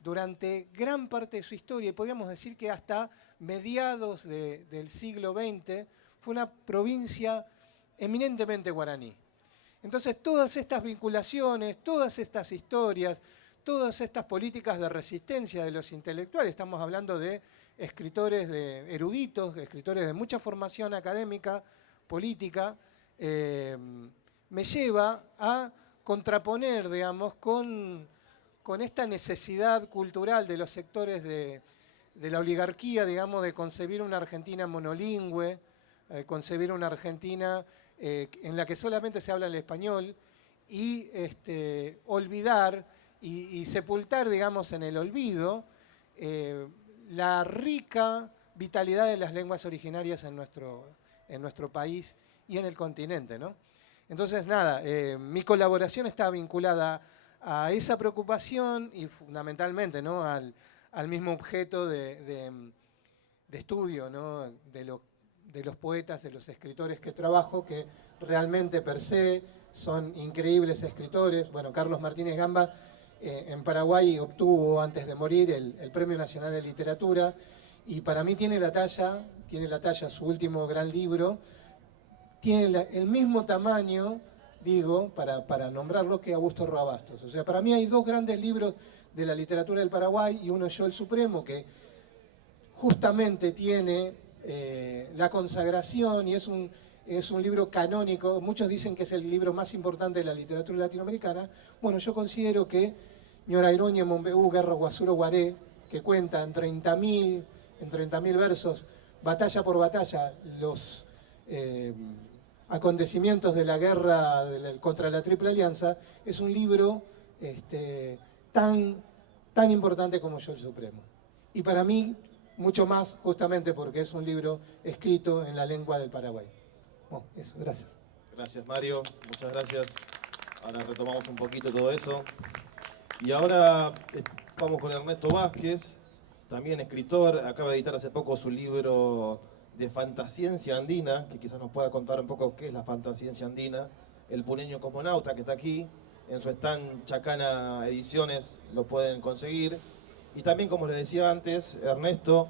durante gran parte de su historia, y podríamos decir que hasta mediados del siglo XX fue una provincia eminentemente guaraní. Entonces todas estas vinculaciones, todas estas historias, todas estas políticas de resistencia de los intelectuales, estamos hablando de escritores eruditos, escritores de mucha formación académica, política, me lleva a contraponer, digamos, con esta necesidad cultural de los sectores de la oligarquía, digamos, de concebir una Argentina monolingüe, concebir una Argentina en la que solamente se habla el español y olvidar y sepultar, digamos, en el olvido la rica vitalidad de las lenguas originarias en nuestro país y en el continente, ¿no? Entonces, nada, mi colaboración está vinculada a esa preocupación y fundamentalmente, ¿no?, al mismo objeto de estudio, ¿no?, de los poetas, de los escritores que trabajo, que realmente per se son increíbles escritores. Bueno, Carlos Martínez Gamba en Paraguay obtuvo antes de morir el Premio Nacional de Literatura y para mí tiene la talla, su último gran libro, tiene el mismo tamaño, digo, para nombrarlo, que Augusto Roa Bastos. O sea, para mí hay dos grandes libros de la literatura del Paraguay y uno es Yo el Supremo, que justamente tiene la consagración y es un libro canónico. Muchos dicen que es el libro más importante de la literatura latinoamericana. Bueno, yo considero que Ñorairoñe, Monbeú, Guerra, Guasuro, Guaré, que cuenta en 30.000 versos, batalla por batalla, los acontecimientos de la guerra contra la Triple Alianza, es un libro tan importante como Yo el Supremo. Y para mí, mucho más, justamente porque es un libro escrito en la lengua del Paraguay. Bueno, eso, gracias. Gracias, Mario, muchas gracias. Ahora retomamos un poquito todo eso. Y ahora vamos con Ernesto Vázquez, también escritor, acaba de editar hace poco su libro de fantasciencia andina, que quizás nos pueda contar un poco qué es la fantasciencia andina. El puneño cosmonauta, que está aquí, en su stand Chacana Ediciones lo pueden conseguir. Y también, como les decía antes, Ernesto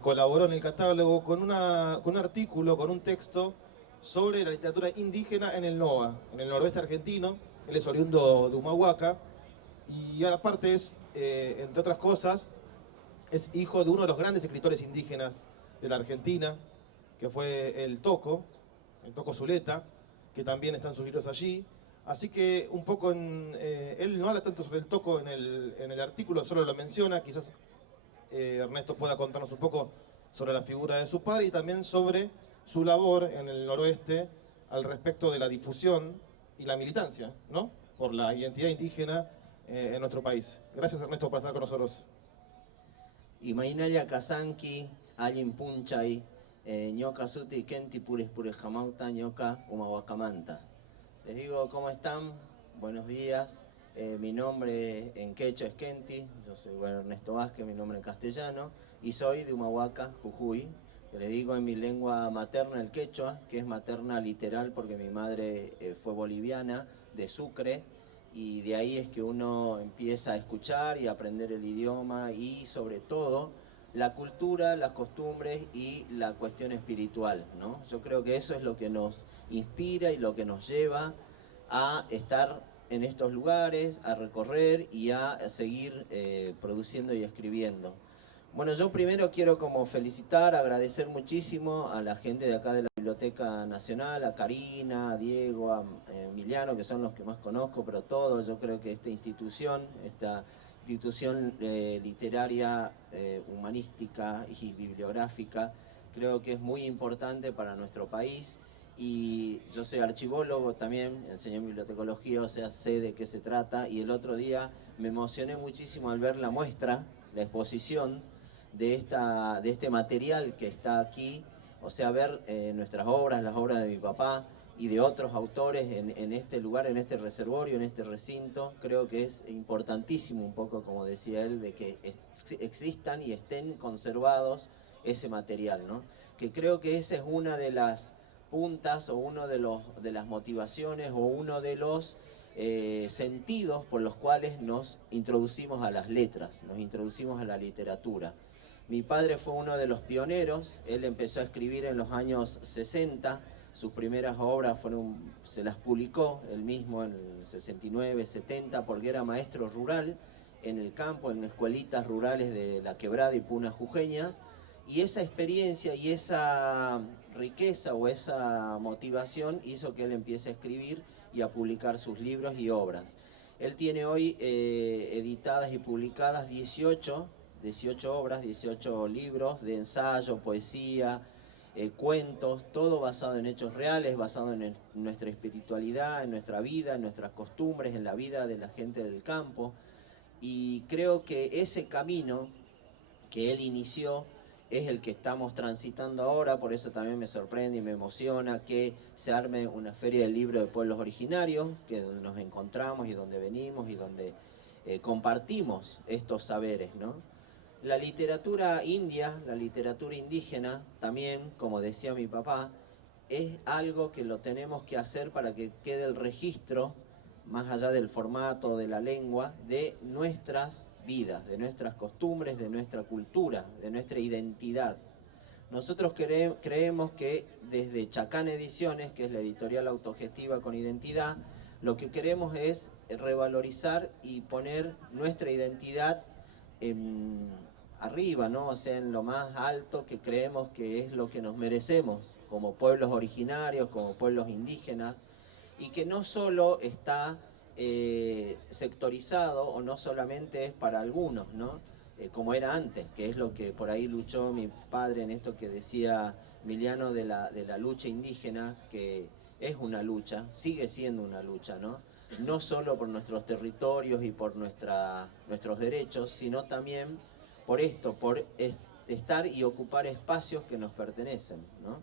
colaboró en el catálogo con un artículo, con un texto sobre la literatura indígena en el NOA, en el noroeste argentino. Él es oriundo de Humahuaca y aparte es, entre otras cosas, es hijo de uno de los grandes escritores indígenas de la Argentina, que fue el Toco Zuleta, que también están sus libros allí. Así que un poco él no habla tanto sobre el Toco en el artículo, solo lo menciona. Quizás Ernesto pueda contarnos un poco sobre la figura de su padre y también sobre su labor en el noroeste al respecto de la difusión y la militancia, ¿no?, por la identidad indígena en nuestro país. Gracias, Ernesto, por estar con nosotros. Imainaya Kazanki, Allin Punchay, Ñoka Suti, Kenti Pures Jamauta, Ñoka Humahuacamanta. Les digo, ¿cómo están? Buenos días. Mi nombre en quechua es Kenti, yo soy Ernesto Vázquez, mi nombre en castellano, y soy de Humahuaca, Jujuy. Les digo en mi lengua materna, el quechua, que es materna literal porque mi madre fue boliviana, de Sucre, y de ahí es que uno empieza a escuchar y a aprender el idioma y sobre todo la cultura, las costumbres y la cuestión espiritual, ¿no? Yo creo que eso es lo que nos inspira y lo que nos lleva a estar en estos lugares, a recorrer y a seguir produciendo y escribiendo. Bueno, yo primero quiero como felicitar, agradecer muchísimo a la gente de acá de la Biblioteca Nacional, a Karina, a Diego, a Emiliano, que son los que más conozco, pero todos, yo creo que esta institución literaria, humanística y bibliográfica, creo que es muy importante para nuestro país. Y yo soy archivólogo también, enseño en bibliotecología, o sea, sé de qué se trata. Y el otro día me emocioné muchísimo al ver la muestra, la exposición de este material que está aquí, o sea, ver nuestras obras, las obras de mi papá y de otros autores en este lugar, en este reservorio, en este recinto. Creo que es importantísimo, un poco como decía él, de que existan y estén conservados ese material, ¿no? Que creo que esa es una de las puntas o uno de las motivaciones o uno de los sentidos por los cuales nos introducimos a las letras, nos introducimos a la literatura. Mi padre fue uno de los pioneros, él empezó a escribir en los años 60, sus primeras obras se las publicó él mismo en el 69, 70, porque era maestro rural en el campo, en escuelitas rurales de La Quebrada y Punas Jujeñas, y esa experiencia y esa riqueza o esa motivación hizo que él empiece a escribir y a publicar sus libros y obras. Él tiene hoy editadas y publicadas 18 obras, 18 libros de ensayo, poesía, cuentos, todo basado en hechos reales, basado en nuestra espiritualidad, en nuestra vida, en nuestras costumbres, en la vida de la gente del campo. Y creo que ese camino que él inició es el que estamos transitando ahora, por eso también me sorprende y me emociona que se arme una feria del libro de pueblos originarios, que es donde nos encontramos y donde venimos y donde compartimos estos saberes, ¿no? La literatura india, la literatura indígena, también, como decía mi papá, es algo que lo tenemos que hacer para que quede el registro, más allá del formato de la lengua, de nuestras vidas, de nuestras costumbres, de nuestra cultura, de nuestra identidad. Nosotros creemos que desde Chacán Ediciones, que es la editorial autogestiva con identidad, lo que queremos es revalorizar y poner nuestra identidad arriba, ¿no? O sea, en lo más alto que creemos que es lo que nos merecemos como pueblos originarios, como pueblos indígenas, y que no solo está sectorizado o no solamente es para algunos, ¿no? Como era antes, que es lo que por ahí luchó mi padre en esto que decía Emiliano de la lucha indígena, que es una lucha, sigue siendo una lucha, ¿no? No solo por nuestros territorios y por nuestros derechos, sino también por esto, por estar y ocupar espacios que nos pertenecen, ¿no?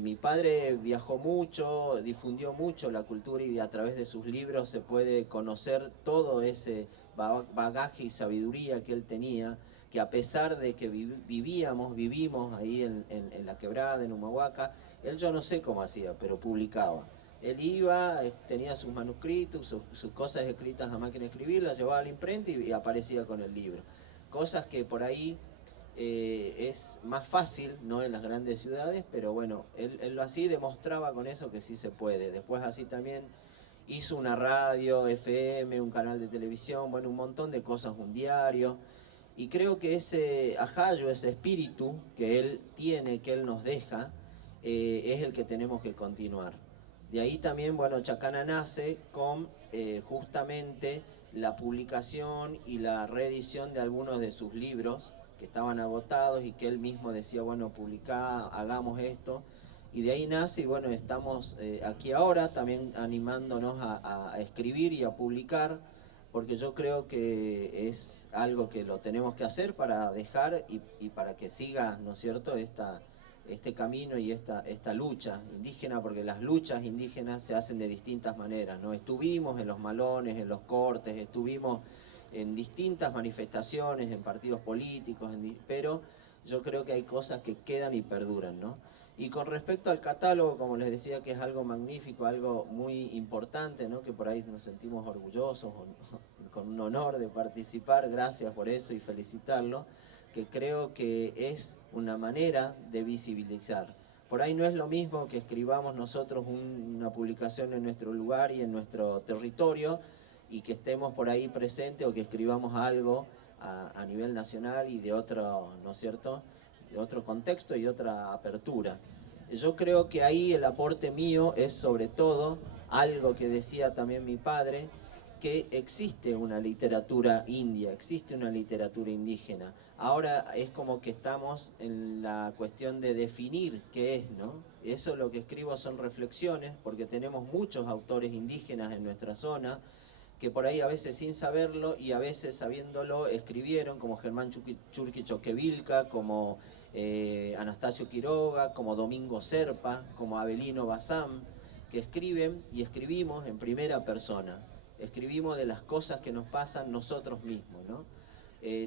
Mi padre viajó mucho, difundió mucho la cultura y a través de sus libros se puede conocer todo ese bagaje y sabiduría que él tenía, que a pesar de que vivimos ahí en La Quebrada, en Humahuaca, él yo no sé cómo hacía, pero publicaba. Él iba, tenía sus manuscritos, sus cosas escritas a máquina de escribir, las llevaba a la imprenta y aparecía con el libro. Cosas que por ahí es más fácil, ¿no? En las grandes ciudades, pero bueno, él lo hacía y demostraba con eso que sí se puede. Después así también hizo una radio, FM, un canal de televisión, bueno, un montón de cosas, un diario. Y creo que ese ajayo, ese espíritu que él tiene, que él nos deja, es el que tenemos que continuar. De ahí también, bueno, Chacana nace con justamente la publicación y la reedición de algunos de sus libros que estaban agotados y que él mismo decía, bueno, publicá, hagamos esto. Y de ahí nace, y bueno, estamos aquí ahora también animándonos a escribir y a publicar, porque yo creo que es algo que lo tenemos que hacer para dejar y para que siga, ¿no es cierto?, este camino y esta lucha indígena, porque las luchas indígenas se hacen de distintas maneras, ¿no? Estuvimos en los malones, en los cortes, estuvimos en distintas manifestaciones, en partidos políticos, pero yo creo que hay cosas que quedan y perduran, ¿no? Y con respecto al catálogo, como les decía, que es algo magnífico, algo muy importante, ¿no? Que por ahí nos sentimos orgullosos, con un honor de participar, gracias por eso y felicitarlo, que creo que es una manera de visibilizar. Por ahí no es lo mismo que escribamos nosotros una publicación en nuestro lugar y en nuestro territorio y que estemos por ahí presentes o que escribamos algo a nivel nacional y de otro, ¿no es cierto?, de otro contexto y otra apertura. Yo creo que ahí el aporte mío es sobre todo algo que decía también mi padre, que existe una literatura india, existe una literatura indígena. Ahora es como que estamos en la cuestión de definir qué es, ¿no? Eso lo que escribo son reflexiones, porque tenemos muchos autores indígenas en nuestra zona, que por ahí a veces sin saberlo y a veces sabiéndolo escribieron, como Germán Churqui Choquevilca, como Anastasio Quiroga, como Domingo Serpa, como Abelino Bazán, que escriben y escribimos en primera persona. Escribimos de las cosas que nos pasan nosotros mismos, ¿no?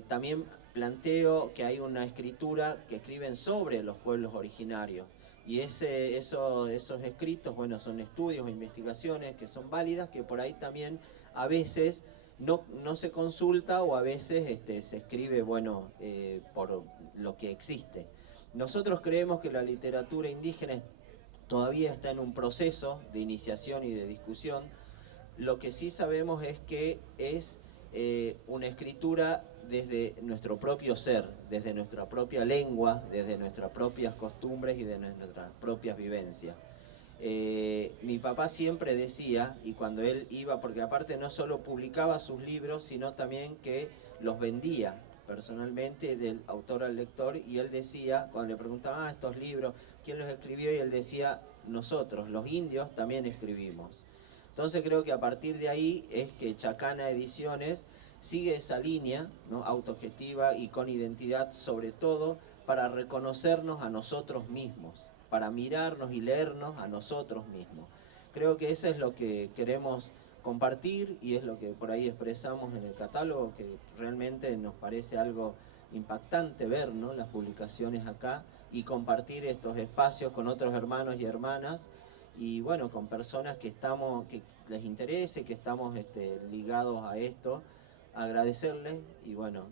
También planteo que hay una escritura que escriben sobre los pueblos originarios. Y esos escritos, bueno, son estudios o investigaciones que son válidas, que por ahí también a veces no se consulta o a veces se escribe, bueno, por lo que existe. Nosotros creemos que la literatura indígena todavía está en un proceso de iniciación y de discusión. Lo que sí sabemos es que es una escritura desde nuestro propio ser, desde nuestra propia lengua, desde nuestras propias costumbres y de nuestras propias vivencias. Mi papá siempre decía, y cuando él iba, porque aparte no solo publicaba sus libros, sino también que los vendía personalmente del autor al lector, y él decía, cuando le preguntaban estos libros, ¿quién los escribió? Y él decía, nosotros, los indios, también escribimos. Entonces creo que a partir de ahí es que Chacana Ediciones sigue esa línea, ¿no?, autogestiva y con identidad, sobre todo para reconocernos a nosotros mismos, para mirarnos y leernos a nosotros mismos. Creo que eso es lo que queremos compartir y es lo que por ahí expresamos en el catálogo, que realmente nos parece algo impactante ver, ¿no?, las publicaciones acá y compartir estos espacios con otros hermanos y hermanas y bueno, con personas que les interese, que estamos ligados a esto. Agradecerles y bueno,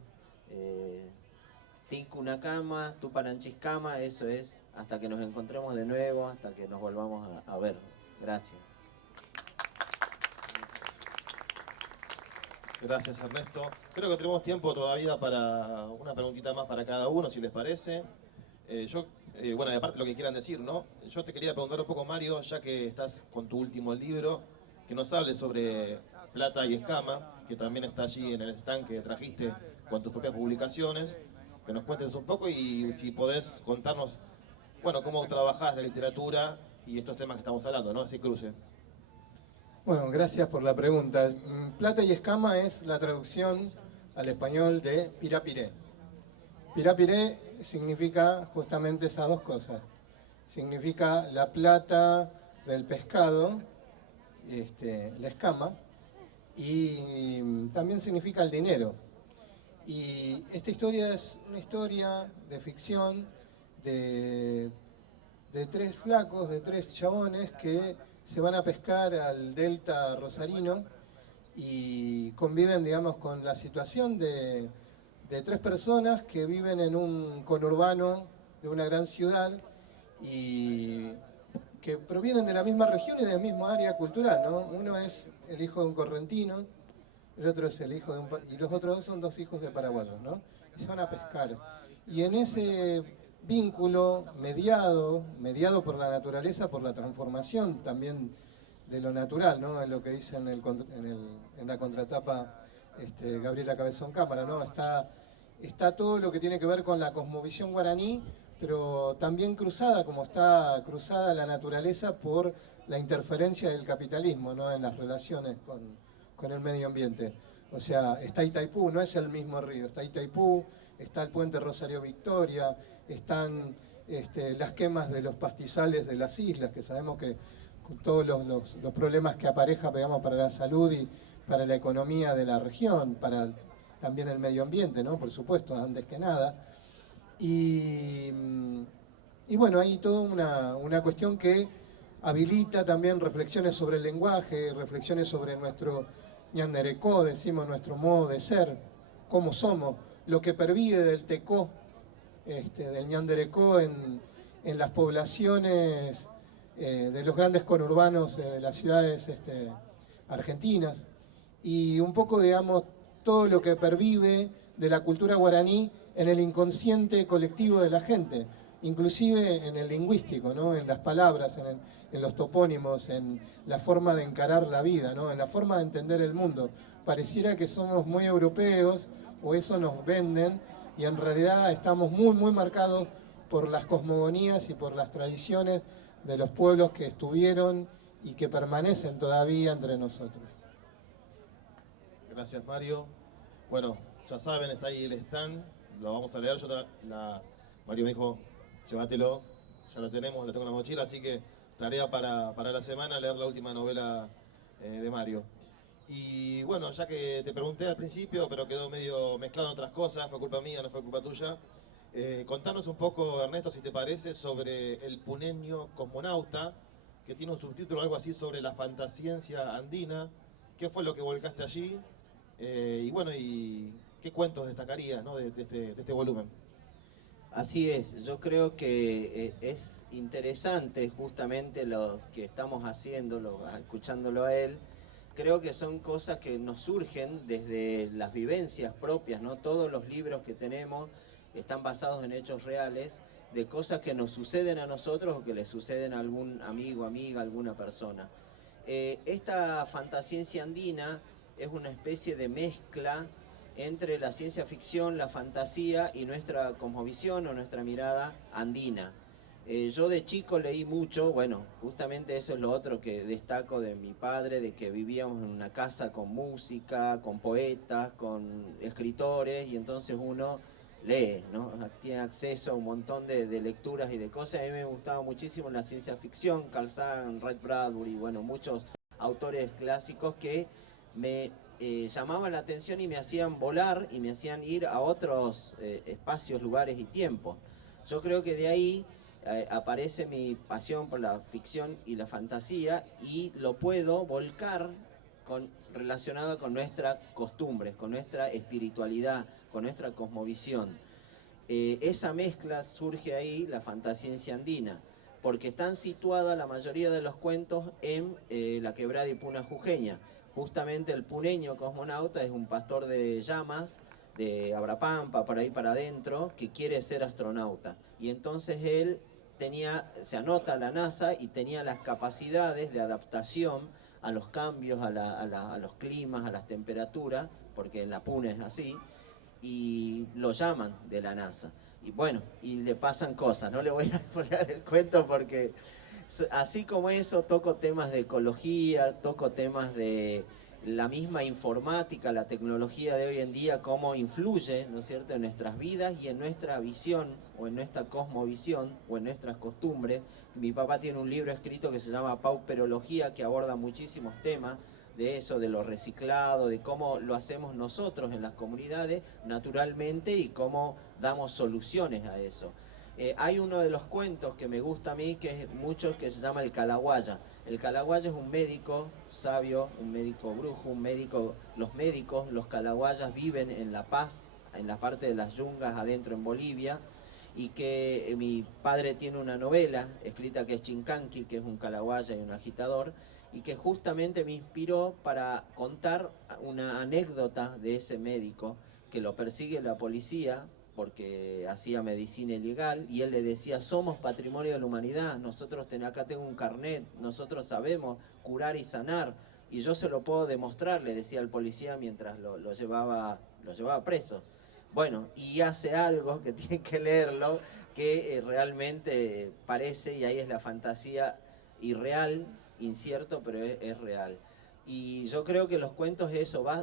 Tinkunakama, Tupananchiscama, eso es, hasta que nos encontremos de nuevo, hasta que nos volvamos a ver. Gracias. Gracias, Ernesto. Creo que tenemos tiempo todavía para una preguntita más para cada uno, si les parece. Bueno, de aparte lo que quieran decir, ¿no? Yo te quería preguntar un poco, Mario, ya que estás con tu último libro, que nos hables sobre Plata y Escama, que también está allí en el stand que trajiste con tus propias publicaciones, que nos cuentes un poco y si podés contarnos, bueno, cómo trabajás la literatura y estos temas que estamos hablando, ¿no? Así cruce. Bueno, gracias por la pregunta. Plata y Escama es la traducción al español de Pirapiré. Pirapiré significa justamente esas dos cosas. Significa la plata del pescado, la escama, y también significa el dinero. Y esta historia es una historia de ficción de tres flacos, de tres chabones que se van a pescar al delta rosarino y conviven, digamos, con la situación de tres personas que viven en un conurbano de una gran ciudad y que provienen de la misma región y del mismo área cultural, ¿no? Uno es el hijo de un correntino, el otro es el hijo de y los otros dos son dos hijos de paraguayos, ¿no? Y se van a pescar. Y en ese vínculo mediado por la naturaleza, por la transformación también de lo natural, ¿no? Es lo que dice en la contratapa Gabriela Cabezón Cámara, ¿no? Está todo lo que tiene que ver con la cosmovisión guaraní, pero también cruzada, como está cruzada la naturaleza por la interferencia del capitalismo, ¿no?, en las relaciones con el medio ambiente. O sea, está Itaipú, no es el mismo río, está Itaipú, está el puente Rosario Victoria, están las quemas de los pastizales de las islas, que sabemos que todos los problemas que apareja, digamos, para la salud y para la economía de la región, para también el medio ambiente, ¿no?, por supuesto, antes que nada. Y bueno, hay toda una cuestión que habilita también reflexiones sobre el lenguaje, reflexiones sobre nuestro ñanderecó, decimos nuestro modo de ser, cómo somos, lo que pervive del tecó, del ñanderecó en las poblaciones de los grandes conurbanos de las ciudades argentinas, y un poco, digamos, todo lo que pervive de la cultura guaraní en el inconsciente colectivo de la gente, inclusive en el lingüístico, ¿no? En las palabras, en los topónimos, en la forma de encarar la vida, ¿no? En la forma de entender el mundo. Pareciera que somos muy europeos, o eso nos venden, y en realidad estamos muy, muy marcados por las cosmogonías y por las tradiciones de los pueblos que estuvieron y que permanecen todavía entre nosotros. Gracias, Mario. Bueno, ya saben, está ahí el stand, lo vamos a leer. Mario me dijo, llévatelo, ya lo tenemos, lo tengo en la mochila, así que tarea para la semana, leer la última novela de Mario. Y bueno, ya que te pregunté al principio, pero quedó medio mezclado en otras cosas, fue culpa mía, no fue culpa tuya. Contanos un poco, Ernesto, si te parece, sobre el puneño cosmonauta, que tiene un subtítulo, algo así, sobre la fantasciencia andina. ¿Qué fue lo que volcaste allí? Y bueno, ¿y qué cuentos destacarías, ¿no? de este volumen? Así es, yo creo que es interesante justamente lo que estamos haciendo, escuchándolo a él. Creo que son cosas que nos surgen desde las vivencias propias, ¿no? Todos los libros que tenemos están basados en hechos reales, de cosas que nos suceden a nosotros o que le suceden a algún amigo, amiga, alguna persona. Esta fantasciencia andina es una especie de mezcla entre la ciencia ficción, la fantasía y nuestra cosmovisión o nuestra mirada andina. Yo de chico leí mucho, bueno, justamente eso es lo otro que destaco de mi padre, de que vivíamos en una casa con música, con poetas, con escritores, y entonces uno lee, ¿no? Tiene acceso a un montón de lecturas y de cosas. A mí me gustaba muchísimo la ciencia ficción, Carl Sagan, Ray Bradbury, bueno, muchos autores clásicos que me llamaban la atención y me hacían volar y me hacían ir a otros espacios, lugares y tiempos. Yo creo que de ahí aparece mi pasión por la ficción y la fantasía, y lo puedo volcar relacionado con nuestras costumbres, con nuestra espiritualidad, con nuestra cosmovisión. Esa mezcla surge ahí, la fantasciencia andina, porque están situadas la mayoría de los cuentos en la quebrada Ipuna jujeña. Justamente el puneño cosmonauta es un pastor de llamas, de Abrapampa, por ahí para adentro, que quiere ser astronauta. Y entonces él se anota a la NASA y tenía las capacidades de adaptación a los cambios, a los climas, a las temperaturas, porque en la Puna es así, y lo llaman de la NASA. Y bueno, y le pasan cosas, no le voy a poner el cuento porque así como eso toco temas de ecología, toco temas de la misma informática, la tecnología de hoy en día, cómo influye, ¿no es cierto?, en nuestras vidas y en nuestra visión, o en nuestra cosmovisión, o en nuestras costumbres. Mi papá tiene un libro escrito que se llama Pauperología, que aborda muchísimos temas de eso, de lo reciclado, de cómo lo hacemos nosotros en las comunidades, naturalmente, y cómo damos soluciones a eso. Hay uno de los cuentos que me gusta a mí, que es muchos, que se llama El Calaguaya. El Calaguaya es un médico sabio, un médico brujo, los médicos, los calaguayas viven en La Paz, en la parte de las yungas adentro en Bolivia, y que mi padre tiene una novela escrita que es Chincanqui, que es un calaguaya y un agitador, y que justamente me inspiró para contar una anécdota de ese médico que lo persigue la policía porque hacía medicina ilegal, y él le decía: somos patrimonio de la humanidad, nosotros acá tengo un carnet, nosotros sabemos curar y sanar, y yo se lo puedo demostrar, le decía al policía mientras lo llevaba preso. Bueno, y hace algo que tienen que leerlo, que realmente parece, y ahí es la fantasía irreal, incierto, pero es real. Y yo creo que los cuentos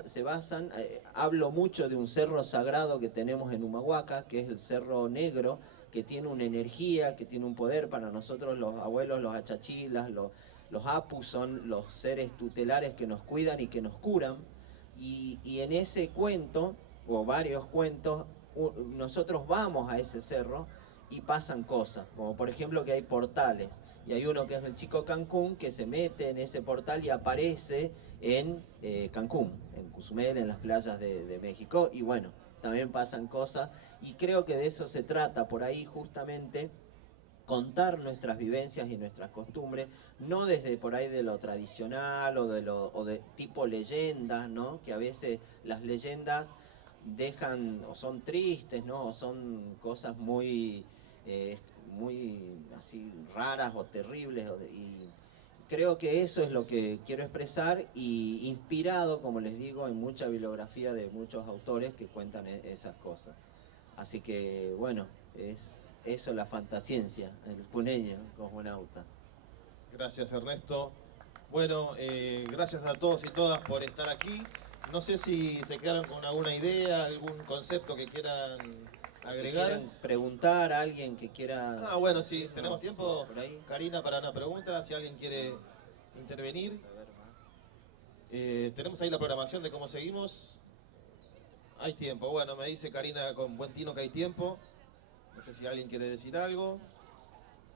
se basan, hablo mucho de un cerro sagrado que tenemos en Humahuaca, que es el Cerro Negro, que tiene una energía, que tiene un poder. Para nosotros los abuelos, los achachilas, los apus son los seres tutelares que nos cuidan y que nos curan. Y en ese cuento, o varios cuentos, nosotros vamos a ese cerro y pasan cosas, como por ejemplo que hay portales, y hay uno que es el Chico Cancún, que se mete en ese portal y aparece en Cancún, en Cozumel, en las playas de México, y bueno, también pasan cosas, y creo que de eso se trata por ahí justamente, contar nuestras vivencias y nuestras costumbres, no desde por ahí de lo tradicional o de tipo leyenda, ¿no? Que a veces las leyendas dejan o son tristes, ¿no? O son cosas muy así raras o terribles, y creo que eso es lo que quiero expresar, y inspirado, como les digo, en mucha bibliografía de muchos autores que cuentan esas cosas. Así que bueno, es eso la fantasciencia, el puneño, cosmonauta. Gracias, Ernesto. Bueno, gracias a todos y todas por estar aquí. No sé si se quedaron con alguna idea, algún concepto que quieran agregar. ¿Quieran preguntar a alguien que quiera? Ah, bueno, sí, tenemos tiempo, sí, por ahí. Karina, para una pregunta, si alguien quiere intervenir. Tenemos ahí la programación de cómo seguimos. Hay tiempo, bueno, me dice Karina con buen tino que hay tiempo. No sé si alguien quiere decir algo.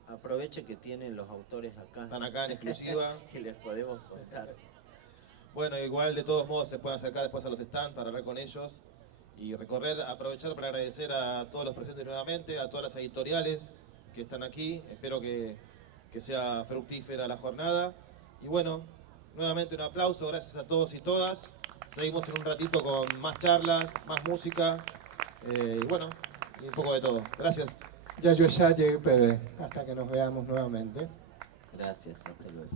Aproveche que tienen los autores acá. Están acá en exclusiva. Y les podemos contar. Bueno, igual de todos modos se pueden acercar después a los stands para hablar con ellos y recorrer, aprovechar para agradecer a todos los presentes nuevamente, a todas las editoriales que están aquí. Espero que sea fructífera la jornada. Y bueno, nuevamente un aplauso, gracias a todos y todas. Seguimos en un ratito con más charlas, más música y bueno, y un poco de todo. Gracias. Ya yo ya llegué, Pepe, hasta que nos veamos nuevamente. Gracias, hasta luego.